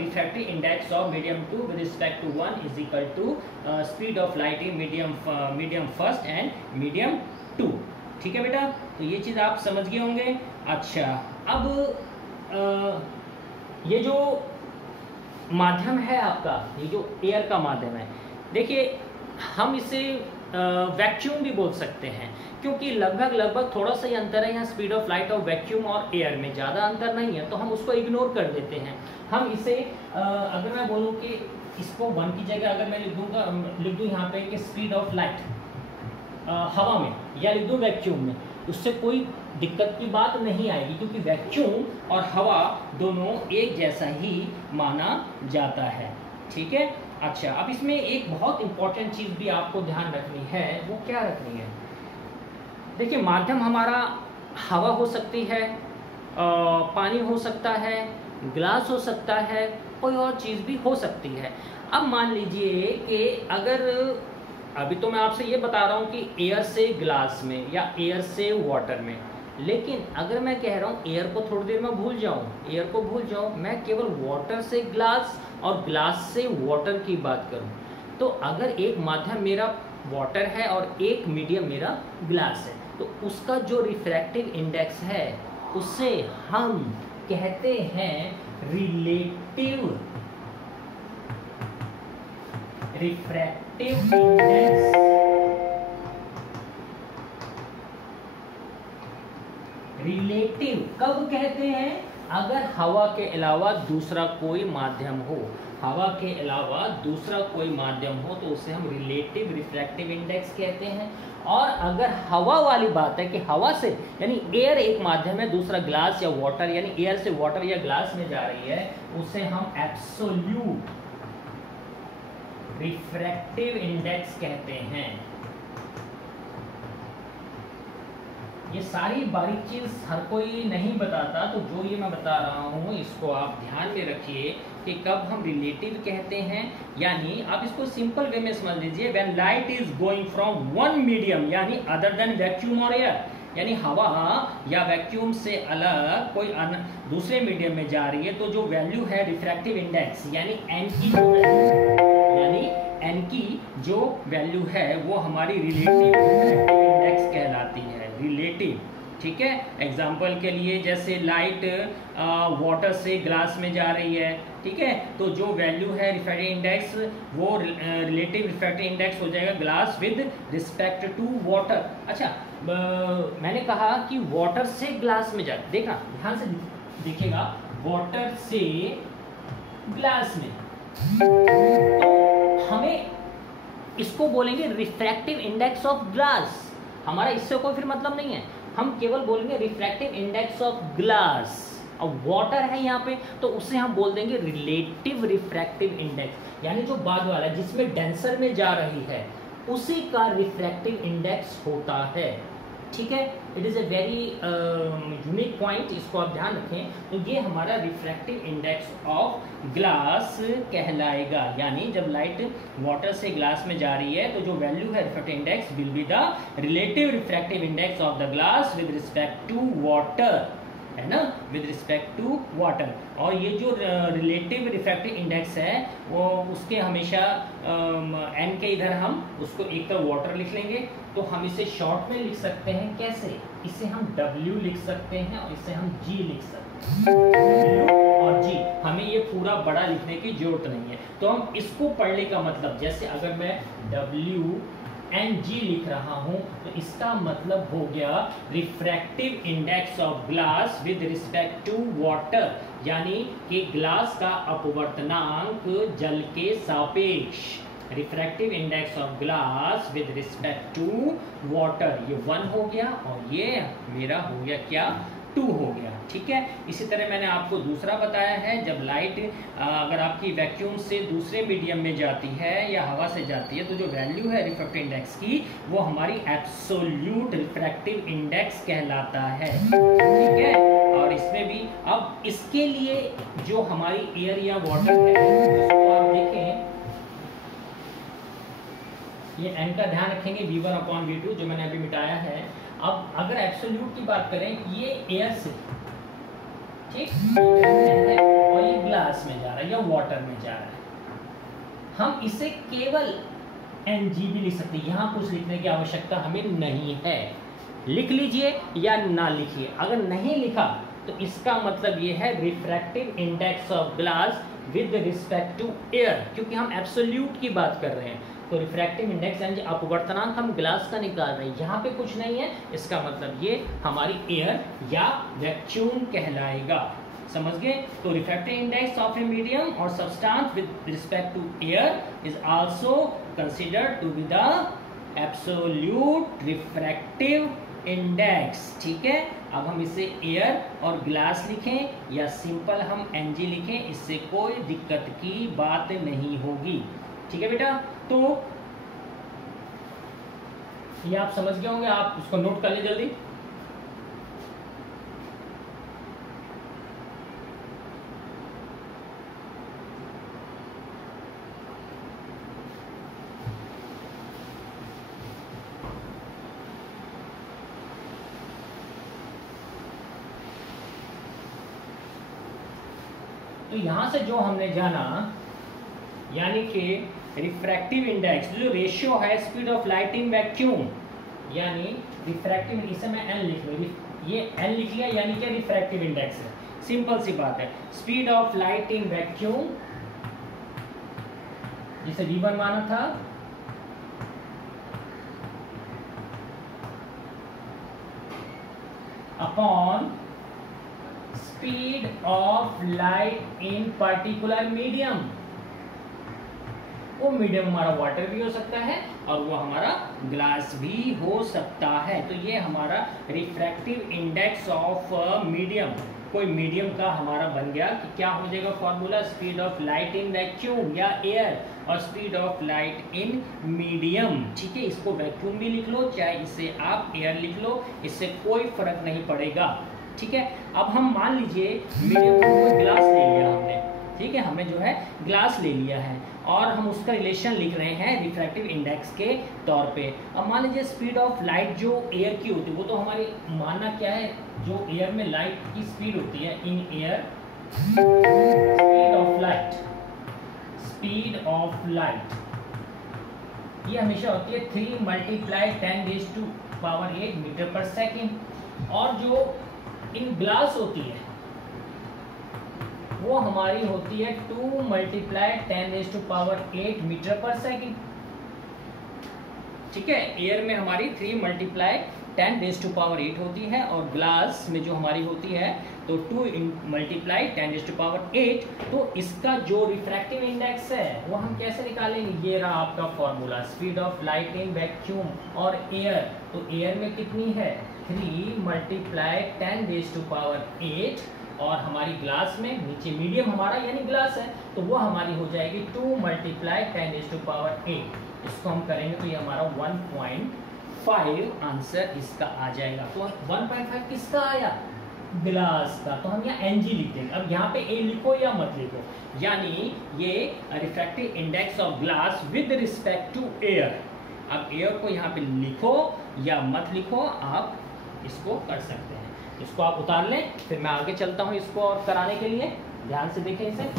refractive index of medium 2 with respect to 1 is equal to speed of light in medium first and medium 2, ठीक है बेटा। तो ये चीज़ आप समझ गए होंगे। अच्छा, अब ये जो माध्यम है आपका, ये जो एयर का माध्यम है, देखिए हम इसे वैक्यूम भी बोल सकते हैं, क्योंकि लगभग थोड़ा सा ही अंतर है यहाँ speed of light of vacuum और एयर में, ज़्यादा अंतर नहीं है, तो हम उसको इग्नोर कर देते हैं। हम इसे अगर मैं बोलूँ कि इसको 1 की जगह अगर मैं लिख दूँ यहाँ पे कि स्पीड ऑफ लाइट हवा में, या लिख दूँ वैक्यूम में, उससे कोई दिक्कत की बात नहीं आएगी, क्योंकि वैक्यूम और हवा दोनों एक जैसा ही माना जाता है, ठीक है। अच्छा, अब इसमें एक बहुत इंपॉर्टेंट चीज़ भी आपको ध्यान रखनी है, वो क्या रखनी है? देखिए, माध्यम हमारा हवा हो सकती है, पानी हो सकता है, ग्लास हो सकता है, कोई और चीज़ भी हो सकती है। अब मान लीजिए कि अगर अभी तो मैं आपसे ये बता रहा हूँ कि एयर से ग्लास में या एयर से वाटर में, लेकिन अगर मैं कह रहा हूँ एयर को थोड़ी देर में भूल जाऊँ, एयर को भूल जाऊँ, मैं केवल वाटर से ग्लास और ग्लास से वाटर की बात करूँ, तो अगर एक माध्यम मेरा वाटर है और एक मीडियम मेरा ग्लास है, तो उसका जो रिफ्रैक्टिव इंडेक्स है उसे हम कहते हैं रिलेटिव रिफ्रैक्टिव इंडेक्स। रिलेटिव कब कहते हैं? अगर हवा के अलावा दूसरा कोई माध्यम हो, हवा के अलावा दूसरा कोई माध्यम हो तो उसे हम रिलेटिव रिफ्रैक्टिव इंडेक्स कहते हैं। और अगर हवा वाली बात है कि हवा से यानी एयर एक माध्यम है, दूसरा ग्लास या वाटर, यानी एयर से वाटर या ग्लास में जा रही है, उसे हम एब्सोल्यूट रिफ्रैक्टिव इंडेक्स कहते हैं। ये सारी बारीक चीज हर कोई नहीं बताता, तो जो ये मैं बता रहा हूँ इसको आप ध्यान में रखिए कि कब हम रिलेटिव कहते हैं। यानी आप इसको सिंपल वे में समझ लीजिए, when light is going from one medium यानी अदर देन वैक्यूम और एयर, यानी हवा या वैक्यूम से अलग कोई दूसरे मीडियम में जा रही है, तो जो वैल्यू है रिफ्रैक्टिव इंडेक्स यानी एन की जो वैल्यू है वो हमारी रिलेटिव इंडेक्स कहलाती है, रिलेटिव, ठीक है। एग्जाम्पल के लिए जैसे लाइट वाटर से ग्लास में जा रही है, ठीक है, तो जो वैल्यू है रिफ्रैक्टिव इंडेक्स वो रिलेटिव रिफ्रैक्टिव इंडेक्स हो जाएगा glass with respect to water. अच्छा, मैंने कहा कि वाटर से ग्लास में जा, देखा ध्यान से देखिएगा, वाटर से ग्लास में, तो हमें इसको बोलेंगे रिफ्रैक्टिव इंडेक्स ऑफ ग्लास। हमारा इससे कोई फिर मतलब नहीं है, हम केवल बोलेंगे रिफ्रैक्टिव इंडेक्स ऑफ ग्लास। और वाटर है यहाँ पे तो उसे हम बोल देंगे रिलेटिव रिफ्रैक्टिव इंडेक्स, यानी जो बाद वाला जिसमें डेंसर में जा रही है उसी का रिफ्रैक्टिव इंडेक्स होता है, ठीक है। It is a very unique point, इसको आप ध्यान रखें। तो ये हमारा रिफ्रैक्टिव इंडेक्स ऑफ ग्लास कहलाएगा, यानी जब लाइट वाटर से ग्लास में जा रही है तो जो वैल्यू है refractive index will be the relative refractive index of the glass with respect to water, है ना, विद रिस्पेक्ट टू वाटर। और ये जो रिलेटिव रिफ्रैक्टिव इंडेक्स है वो उसके हमेशा एन के इधर हम उसको एक तरफ वाटर लिख लेंगे, तो हम इसे शॉर्ट में लिख सकते हैं, कैसे? इसे हम W लिख सकते हैं और इसे हम G लिख सकते हैं, W और G, हमें ये पूरा बड़ा लिखने की जरूरत नहीं है। तो हम इसको पढ़ने का मतलब, जैसे अगर मैं WNG लिख रहा हूं तो इसका मतलब हो गया refractive index of glass with respect to water, यानी कि ग्लास का अपवर्तनांक जल के सापेक्ष, refractive index of glass with respect to water, ये 1 हो गया और ये मेरा हो गया क्या, 2 हो गया। ठीक है, इसी तरह मैंने आपको दूसरा बताया है, जब लाइट अगर आपकी वैक्यूम से दूसरे मीडियम में जाती है या हवा से जाती है तो जो वैल्यू है रिफ्रैक्टिव इंडेक्स की वो हमारी एब्सोल्यूट रिफ्रैक्टिव इंडेक्स कहलाता है। ठीक है, और इसमें भी अब इसके लिए जो हमारी एयर या वाटर है उसको आप देखें, ये n का ध्यान रखेंगे v1/v2 जो मैंने अभी मिटाया है। अब अगर एब्सोल्यूट की बात करें, ये एयर से, ठीक, और ये ग्लास में जा रहा है या वाटर में जा रहा है, हम इसे केवल Ng भी लिख सकते हैं, यहाँ कुछ लिखने की आवश्यकता हमें नहीं है। लिख लीजिए या ना लिखिए, अगर नहीं लिखा तो इसका मतलब ये है refractive index of glass with respect to air, क्योंकि हम एब्सोल्यूट की बात कर रहे हैं। तो रिफ्रैक्टिव इंडेक्स यानी अपवर्तनांक हम ग्लास का निकाल रहे हैं, यहाँ पे कुछ नहीं है, इसका मतलब ये हमारी एयर या वैक्यूम कहलाएगा। समझ गए? तो refractive index of a medium और substance with respect to air is also considered to be the absolute refractive index. ठीक है, अब हम इसे एयर और ग्लास लिखें या सिंपल हम Ng लिखें, इससे कोई दिक्कत की बात नहीं होगी। ठीक है बेटा, तो ये आप समझ गए होंगे, आप उसको नोट कर ले जल्दी। तो यहां से जो हमने जाना, यानी कि रिफ्रैक्टिव इंडेक्स जो रेशियो है speed of light in vacuum, यानी रिफ्रैक्टिव, इसे मैं एन लिख लूँ, ये एन लिख लिया, यानी कि रिफ्रैक्टिव इंडेक्स है। सिंपल सी बात है, speed of light in vacuum जिसे v1 माना था, upon speed of light in particular medium. वो मीडियम हमारा वाटर भी हो सकता है और वो हमारा ग्लास भी हो सकता है। तो ये हमारा रिफ्रैक्टिव इंडेक्स ऑफ मीडियम, कोई मीडियम का हमारा बन गया कि क्या हो जाएगा formula, speed of light in vacuum या एयर और speed of light in medium. ठीक है, इसको वैक्यूम भी लिख लो चाहे इसे आप एयर लिख लो, इससे कोई फर्क नहीं पड़ेगा। ठीक है, अब हम मान लीजिए मीडियम को ग्लास ले लिया हमने, ठीक है, हमने जो है ग्लास ले लिया है और हम उसका रिलेशन लिख रहे हैं रिफ्रैक्टिव इंडेक्स के तौर पे। अब मान लीजिए स्पीड ऑफ लाइट जो एयर की होती है, वो तो हमारी मानना क्या है, जो एयर में लाइट की स्पीड होती है, in air speed of light, speed of light ये हमेशा होती है 3 × 10⁸ मीटर पर सेकेंड। और जो इन ग्लास होती है वो हमारी होती है 2 × 10⁸ मीटर पर सेकेंड। ठीक है, एयर में हमारी 3 × 10⁸ होती है और ग्लास में जो हमारी होती है तो 2 × 10⁸। तो इसका जो रिफ्रैक्टिव इंडेक्स है वो हम कैसे निकालेंगे, ये रहा आपका formula, speed of light in vacuum और एयर। तो एयर में कितनी है, 3 × 10⁸ और हमारी ग्लास में नीचे मीडियम हमारा यानी ग्लास है तो वो हमारी हो जाएगी 2 × 10⁸। इसको हम करेंगे तो ये हमारा 1.5 आंसर इसका आ जाएगा। तो 1.5 किसका आया, ग्लास का। तो हम यहाँ Ng लिख देंगे। अब यहाँ पे A लिखो या मत लिखो, यानी ये refractive index of glass with respect to air. अब एयर को यहाँ पे लिखो या मत लिखो, आप इसको कर सकते हैं। इसको आप उतार लें, फिर मैं आगे चलता हूँ इसको और कराने के लिए। ध्यान से देखें इसे।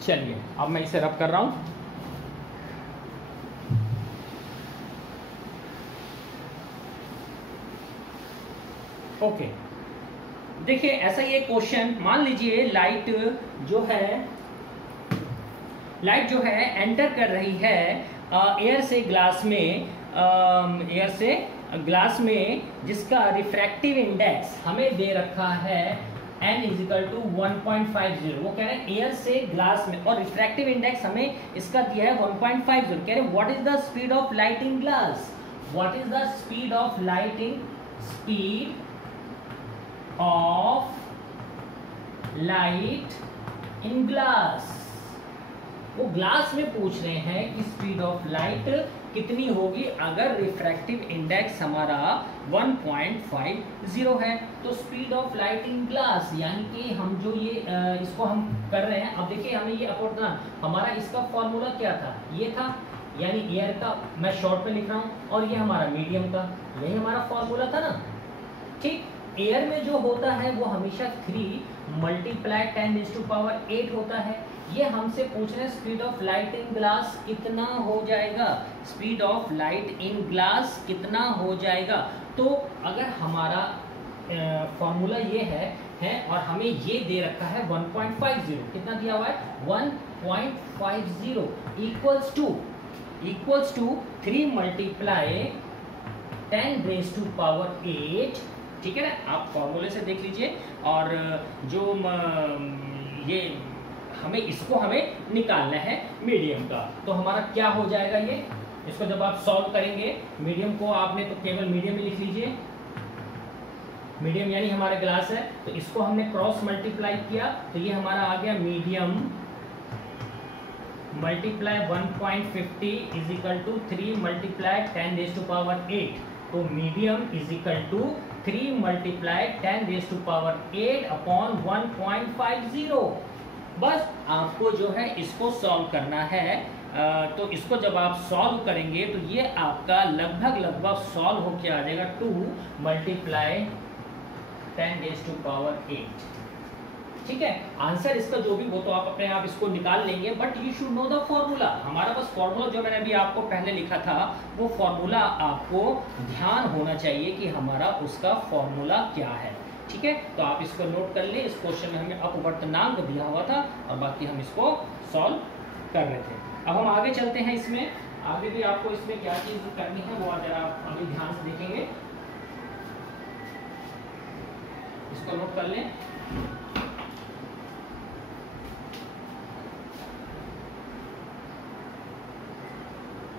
चलिए, अब मैं इसे रब कर रहा हूं। ओके, देखिए ऐसा ये क्वेश्चन, मान लीजिए लाइट जो है एंटर कर रही है एयर से ग्लास में, एयर से ग्लास में जिसका रिफ्रैक्टिव इंडेक्स हमें दे रखा है n इजिकल टू 1.50, वो कह रहे हैं एयर से ग्लास में, और रिफ्रैक्टिव इंडेक्स हमें इसका दिया है 1.50, कह रहे हैं what is the speed of light in glass, what is the speed of light in, speed of light in glass. वो ग्लास में पूछ रहे हैं कि स्पीड ऑफ लाइट कितनी होगी अगर रिफ्रैक्टिव इंडेक्स हमारा 1.50 है। तो speed of light in glass, यानी कि हम जो ये इसको हम कर रहे हैं, अब देखिए हमें ये अपवर्तनांक, हमारा इसका फॉर्मूला क्या था, ये था, यानी एयर का मैं शॉर्ट में लिख रहा हूँ, और ये हमारा मीडियम का, यही हमारा फॉर्मूला था ना। ठीक, एयर में जो होता है वो हमेशा 3 मल्टीप्लाई 10⁸ होता है। ये हमसे पूछ रहे हैं speed of light in glass कितना हो जाएगा, speed of light in glass कितना हो जाएगा। तो अगर हमारा फॉर्मूला ये है और हमें ये दे रखा है 1.50, कितना दिया हुआ है 1.50 इक्वल्स टू 3 मल्टीप्लाई 10⁸, ठीक है ना। आप फॉर्मूले से देख लीजिए, और जो ये हमें निकालना है मीडियम का, तो हमारा क्या हो जाएगा ये, इसको जब आप सॉल्व करेंगे, मीडियम को आपने तो केवल मीडियम ही लिख लीजिए, मीडियम यानी हमारा ग्लास है, तो इसको हमने क्रॉस मल्टीप्लाई किया, तो ये हमारा आ गया medium multiply 1.50 is equal to 3 multiply 10⁸, तो medium is equal to 3 multiply 10⁸ upon 1.50। बस आपको जो है इसको सॉल्व करना है। तो इसको जब आप सॉल्व करेंगे तो ये आपका लगभग सॉल्व होके आ जाएगा 2 मल्टीप्लाई 10⁸। ठीक है, आंसर इसका जो भी वो तो आप अपने आप इसको निकाल लेंगे, but you should know the formula. हमारा बस फॉर्मूला जो मैंने अभी आपको पहले लिखा था, वो फॉर्मूला आपको ध्यान होना चाहिए कि हमारा उसका फॉर्मूला क्या है। ठीक है, तो आप इसको नोट कर ले। इस क्वेश्चन में हमें अपवर्तनांक दिया हुआ था और बाकी हम इसको सॉल्व कर रहे थे। अब हम आगे चलते हैं, इसमें आगे भी आपको इसमें क्या चीज करनी है वो जरा आप अभी ध्यान से देखेंगे, इसको नोट कर लें।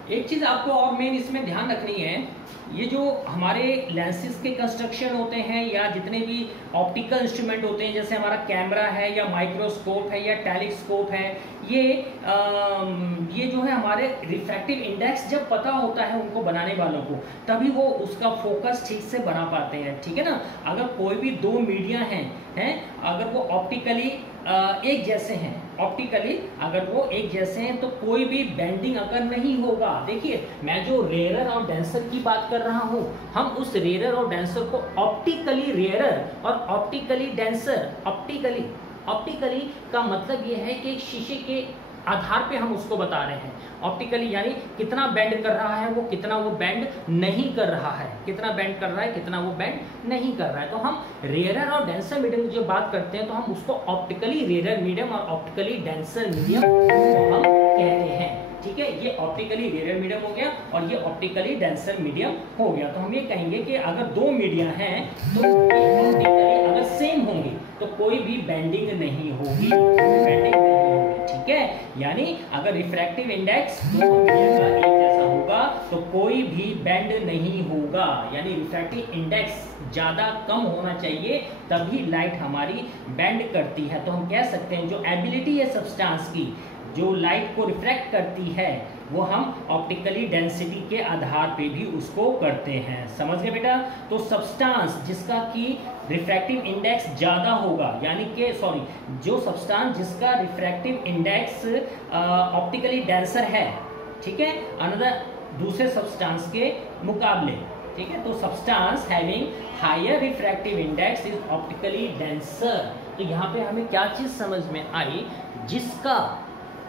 एक चीज आपको और मेन इसमें ध्यान रखनी है, ये जो हमारे लेंसेज के कंस्ट्रक्शन होते हैं या जितने भी ऑप्टिकल इंस्ट्रूमेंट होते हैं, जैसे हमारा कैमरा है या माइक्रोस्कोप है या टेलीस्कोप है, ये जो है हमारे रिफ्रैक्टिव इंडेक्स जब पता होता है उनको बनाने वालों को, तभी वो उसका फोकस ठीक से बना पाते हैं। ठीक है ना। अगर कोई भी 2 मीडिया हैं अगर वो ऑप्टिकली एक जैसे हैं, ऑप्टिकली अगर वो एक जैसे हैं तो कोई भी बेंडिंग अगर नहीं होगा। देखिए, मैं जो रेयरर और डेंसर की बात कर रहा हूं, हम उस रेयरर और डेंसर को ऑप्टिकली रेयरर और ऑप्टिकली डेंसर, ऑप्टिकली का मतलब ये है कि एक शीशे के आधार पे हम उसको बता रहे हैं। ऑप्टिकली यानी कितना बेंड कर रहा है वो, कितना वो बेंड नहीं कर रहा है, कितना बेंड कर रहा है, कितना वो बेंड नहीं कर रहा है। तो हम रेयरर और डेंसर मीडियम की जो बात करते हैं तो हम उसको ऑप्टिकली रेयरर मीडियम और ऑप्टिकली डेंसर मीडियम हम कहते हैं। ठीक है, ये ऑप्टिकली रेयरर मीडियम हो गया और ये ऑप्टिकली डेंसर मीडियम हो गया। तो हम ये कहेंगे कि अगर 2 मीडिया हैं तो ऑप्टिकली अगर सेम होंगे तो कोई भी बेंडिंग नहीं होगी, बेंडिंग नहीं होगी। ठीक है, यानी अगर रिफ्रैक्टिव इंडेक्स 2 मीडिया का एक जैसा होगा तो कोई भी बेंड नहीं होगा, यानी रिफ्रैक्टिव इंडेक्स ज्यादा कम होना चाहिए तभी लाइट हमारी बेंड करती है। तो हम कह सकते हैं जो एबिलिटी है सब्सटेंस की, जो लाइट को रिफ्रैक्ट करती है, वो हम ऑप्टिकली डेंसिटी के आधार पे भी उसको करते हैं। समझ गए बेटा। तो सब्सटेंस जिसका कि रिफ्रैक्टिव इंडेक्स ज़्यादा होगा, यानी कि जो सब्सटेंस जिसका रिफ्रैक्टिव इंडेक्स ऑप्टिकली डेंसर है, ठीक है, अनदर दूसरे सब्सटेंस के मुकाबले। ठीक है, तो substance having higher refractive index is optically denser. तो यहाँ पे हमें क्या चीज़ समझ में आई, जिसका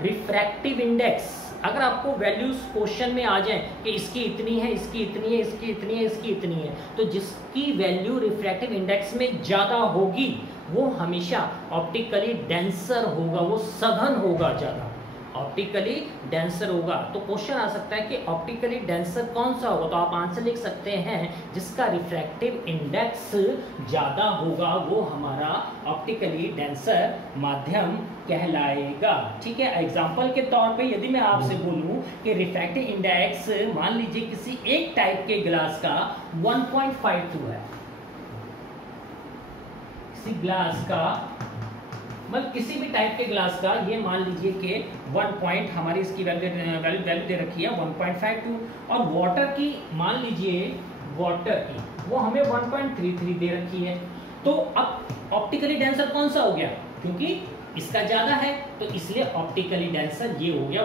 रिफ्रैक्टिव इंडेक्स, अगर आपको वैल्यूज क्वेश्चन में आ जाए कि इसकी इतनी है, इसकी इतनी है, इसकी इतनी है, इसकी इतनी है, तो जिसकी वैल्यू रिफ्रैक्टिव इंडेक्स में ज़्यादा होगी वो हमेशा ऑप्टिकली डेंसर होगा, वो सघन होगा ज़्यादा। ऑप्टिकली डेंसर होगा। तो क्वेश्चन आ सकता है कि ऑप्टिकली डेंसर कौन सा होगा, तो आप आंसर लिख सकते हैं जिसका रिफ्रैक्टिव इंडेक्स ज़्यादा होगा वो हमारा ऑप्टिकली डेंसर माध्यम कहलाएगा। ठीक है, एग्जाम्पल के तौर पे यदि मैं आपसे बोलूं कि रिफ्रैक्टिव इंडेक्स मान लीजिए किसी एक टाइप के ग्लास का 1.52 है, किसी ग्लास का मतलब किसी भी टाइप के ग्लास का ये मान लीजिए कि 1 पॉइंट हमारी इसकी वैल्यू दे रखी है 1.52, और वाटर की मान लीजिए वाटर की वो हमें 1.33 दे रखी है। तो अब ऑप्टिकली डेंसर कौन सा हो गया, क्योंकि इसका ज्यादा है तो इसलिए ऑप्टिकली डेंसर ये हो गया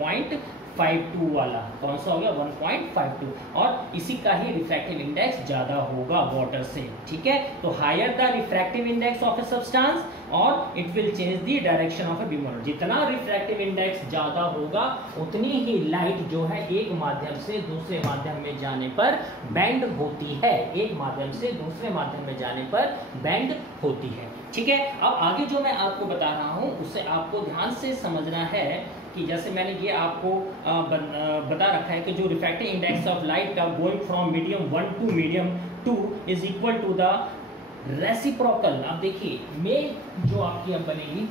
1.52 वाला। कौन सा हो गया 1.52, और इसी का ही रिफ्रैक्टिव इंडेक्स ज्यादा होगा वाटर से। ठीक है, तो higher the refractive index of a substance और it will change the direction of a beam. जितना रिफ्रैक्टिव इंडेक्स ज्यादा होगा उतनी ही लाइट जो है एक माध्यम से दूसरे माध्यम में जाने पर बेंड होती है, एक माध्यम से दूसरे माध्यम में जाने पर बेंड होती है। ठीक है, अब आगे जो मैं आपको बता रहा हूं उससे आपको ध्यान से समझना है कि जैसे मैंने ये आपको बता रखा है कि जो रिफ्रैक्टिव इंडेक्स ऑफ लाइट का going from medium 1 to medium 2 is equal to the reciprocal. अब देखिए में जो आपकी अब बनेगी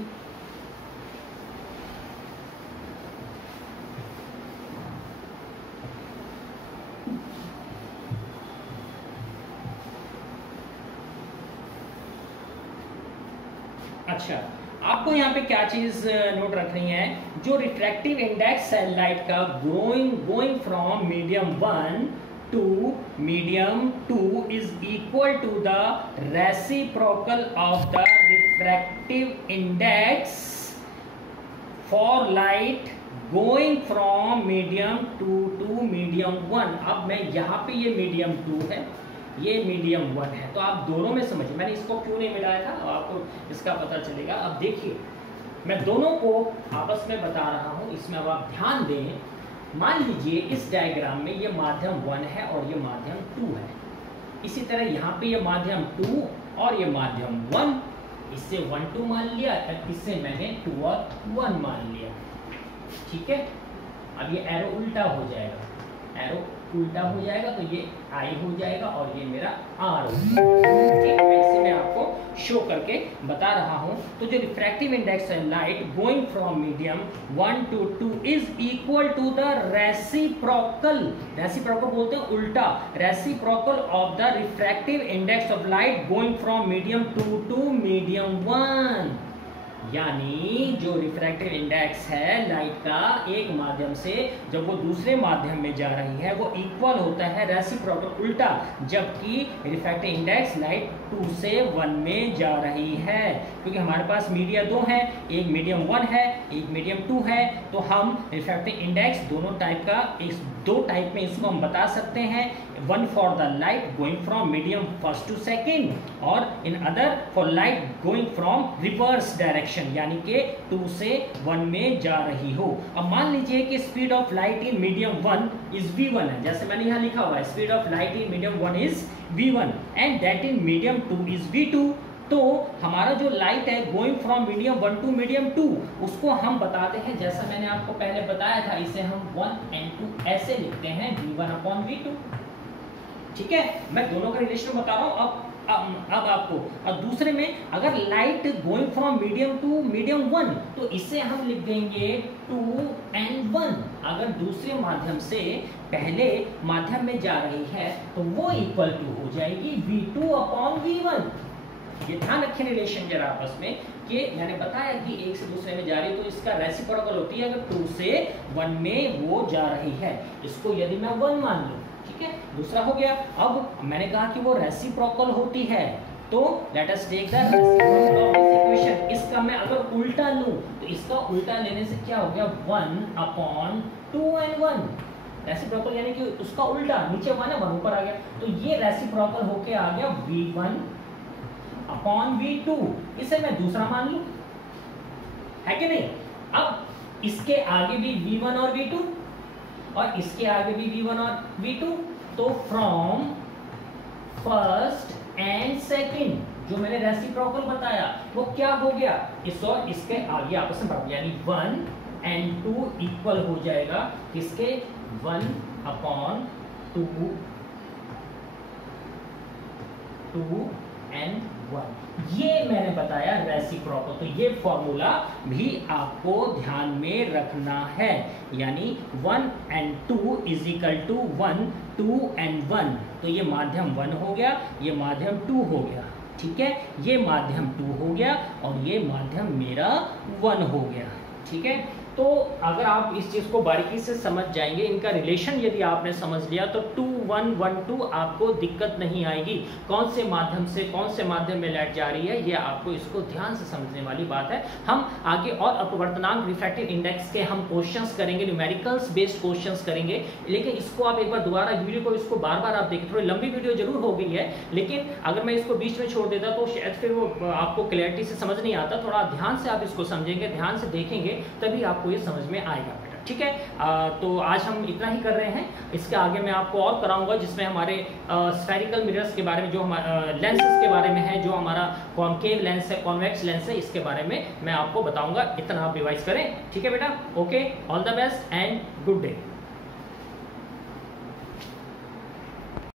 अच्छा, आपको यहाँ पे क्या चीज नोट रखनी है, जो रिफ्रैक्टिव इंडेक्स है लाइट का going from medium 1 to medium 2 is equal to the reciprocal of the refractive index for light going from medium 2 to medium 1। अब मैं यहाँ पे ये मीडियम 2 है, ये मीडियम 1 है, तो आप दोनों में समझिए मैंने इसको क्यों नहीं मिलाया था, आपको इसका पता चलेगा। अब देखिए मैं दोनों को आपस में बता रहा हूं, इसमें अब आप ध्यान दें। मान लीजिए इस डायग्राम में ये माध्यम 1 है और ये माध्यम 2 है, इसी तरह यहाँ पे ये माध्यम 2 और ये माध्यम 1, इससे 1 2 मान लिया, इससे मैंने 2 और 1 मान लिया। ठीक है, अब ये एरो उल्टा हो जाएगा, एरो उल्टा हो जाएगा तो ये आई हो जाएगा और ये मेरा आर हो जाएगा। ऐसे मैं आपको शो करके बता रहा हूं। तो जो रिफ्रैक्टिव इंडेक्स है light going from medium 1 to 2 is equal to the reciprocal, reciprocal बोलते हैं उल्टा, reciprocal of the refractive index of light going from medium 2 to medium 1। यानी जो रिफ्रैक्टिव इंडेक्स है लाइट का एक माध्यम से जब वो दूसरे माध्यम में जा रही है वो इक्वल होता है रेसिप्रोकल उल्टा, जबकि रिफ्रैक्टिव इंडेक्स लाइट 2 से 1 में जा रही है। क्योंकि हमारे पास मीडिया 2 है, एक मीडियम 1 है एक मीडियम 2 है, तो हम रिफ्रैक्टिव इंडेक्स दोनों टाइप का, इस दो टाइप में इसको हम बता सकते हैं। One for the light going from medium first to second और in other for light going from reverse direction, यानी कि 2 से 1 में जा रही हो। अब मान लीजिए कि speed of light in medium 1 is v1 है, जैसे मैंने यहाँ लिखा हुआ है speed of light in medium 1 is v1 and that in medium 2 is v2। तो हमारा जो लाइट है going from medium 1 to medium 2 उसको हम बताते हैं, जैसा मैंने आपको पहले बताया था, इसे हम 1 and 2 ऐसे लिखते हैं v1 upon v2। ठीक है, मैं दोनों का रिलेशन बता रहा हूं। अब आपको, और दूसरे में अगर light going from medium two medium 1 तो इसे हम लिख देंगे 2 and 1। अगर दूसरे माध्यम से पहले माध्यम में जा रही है तो वो इक्वल टू हो जाएगी v2 upon v1। ये ध्यान रखें रिलेशन जरा आपस में कि मैंने बताया कि एक से दूसरे में जा रही है तो इसका रेसिप्रोकल होती है अगर 2 से 1 में वो जा रही है। इसको यदि मैं 1 मान लूं, ठीक है, दूसरा हो गया। अब मैंने कहा कि वो रेसिप्रोकल होती है तो let us take the reciprocal of this equation. इसका मैं अगर उल्टा लूं तो इसका उल्टा लेने से क्या हो गया 1 upon 2 and 1। रेसिप्रोकल यानी कि उसका उल्टा, नीचे 1 है 1 ऊपर आ गया, तो ये रेसिप्रोकल होके आ गया v1 अपॉन v2। इसे मैं दूसरा मान लूं, है कि नहीं। अब इसके आगे भी v1 और v2 और इसके आगे भी v1 और v2, तो फ्रॉम फर्स्ट एंड सेकंड जो मैंने रेसिप्रोकल बताया वो क्या हो गया, इस और इसके आगे आपस में बराबर, यानी 1 1/2 इक्वल हो जाएगा किसके, 1/2 2n1। ये मैंने बताया रेसिप्रोकल। तो ये फॉर्मूला भी आपको ध्यान में रखना है, यानी 1 and 2 is equal to 1 2 and 1। तो ये माध्यम 1 हो गया, ये माध्यम 2 हो गया, ठीक है, ये माध्यम 2 हो गया और ये माध्यम मेरा 1 हो गया, ठीक है। तो अगर आप इस चीज़ को बारीकी से समझ जाएंगे, इनका रिलेशन यदि आपने समझ लिया तो 2 1 1 2 आपको दिक्कत नहीं आएगी। कौन से माध्यम से कौन से माध्यम में लाइट जा रही है, ये आपको इसको ध्यान से समझने वाली बात है। हम आगे और अपवर्तनांक रिफ्रैक्टिव इंडेक्स के हम क्वेश्चंस करेंगे, न्यूमेरिकल्स बेस्ड क्वेश्चंस करेंगे, लेकिन इसको आप एक बार दोबारा वीडियो को इसको बार बार आप देखें। थोड़ी लंबी वीडियो जरूर हो गई है, लेकिन अगर मैं इसको बीच में छोड़ देता तो शायद फिर वो आपको क्लैरिटी से समझ नहीं आता। थोड़ा ध्यान से आप इसको समझेंगे, ध्यान से देखेंगे, तभी आपको ये समझ में आएगा बेटा, ठीक है। तो आज हम इतना ही कर रहे हैं। इसके आगे मैं आपको और कराऊंगा जिसमें हमारे स्फेरिकल मिरर्स के बारे में, जो हमारे लेंसेज के बारे में है, जो हमारा कॉनकेव लेंस है, कॉन्वेक्स लेंस है, इसके बारे में मैं आपको बताऊंगा। इतना आप रिवाइज करें, ठीक है बेटा। Okay, all the best and good day.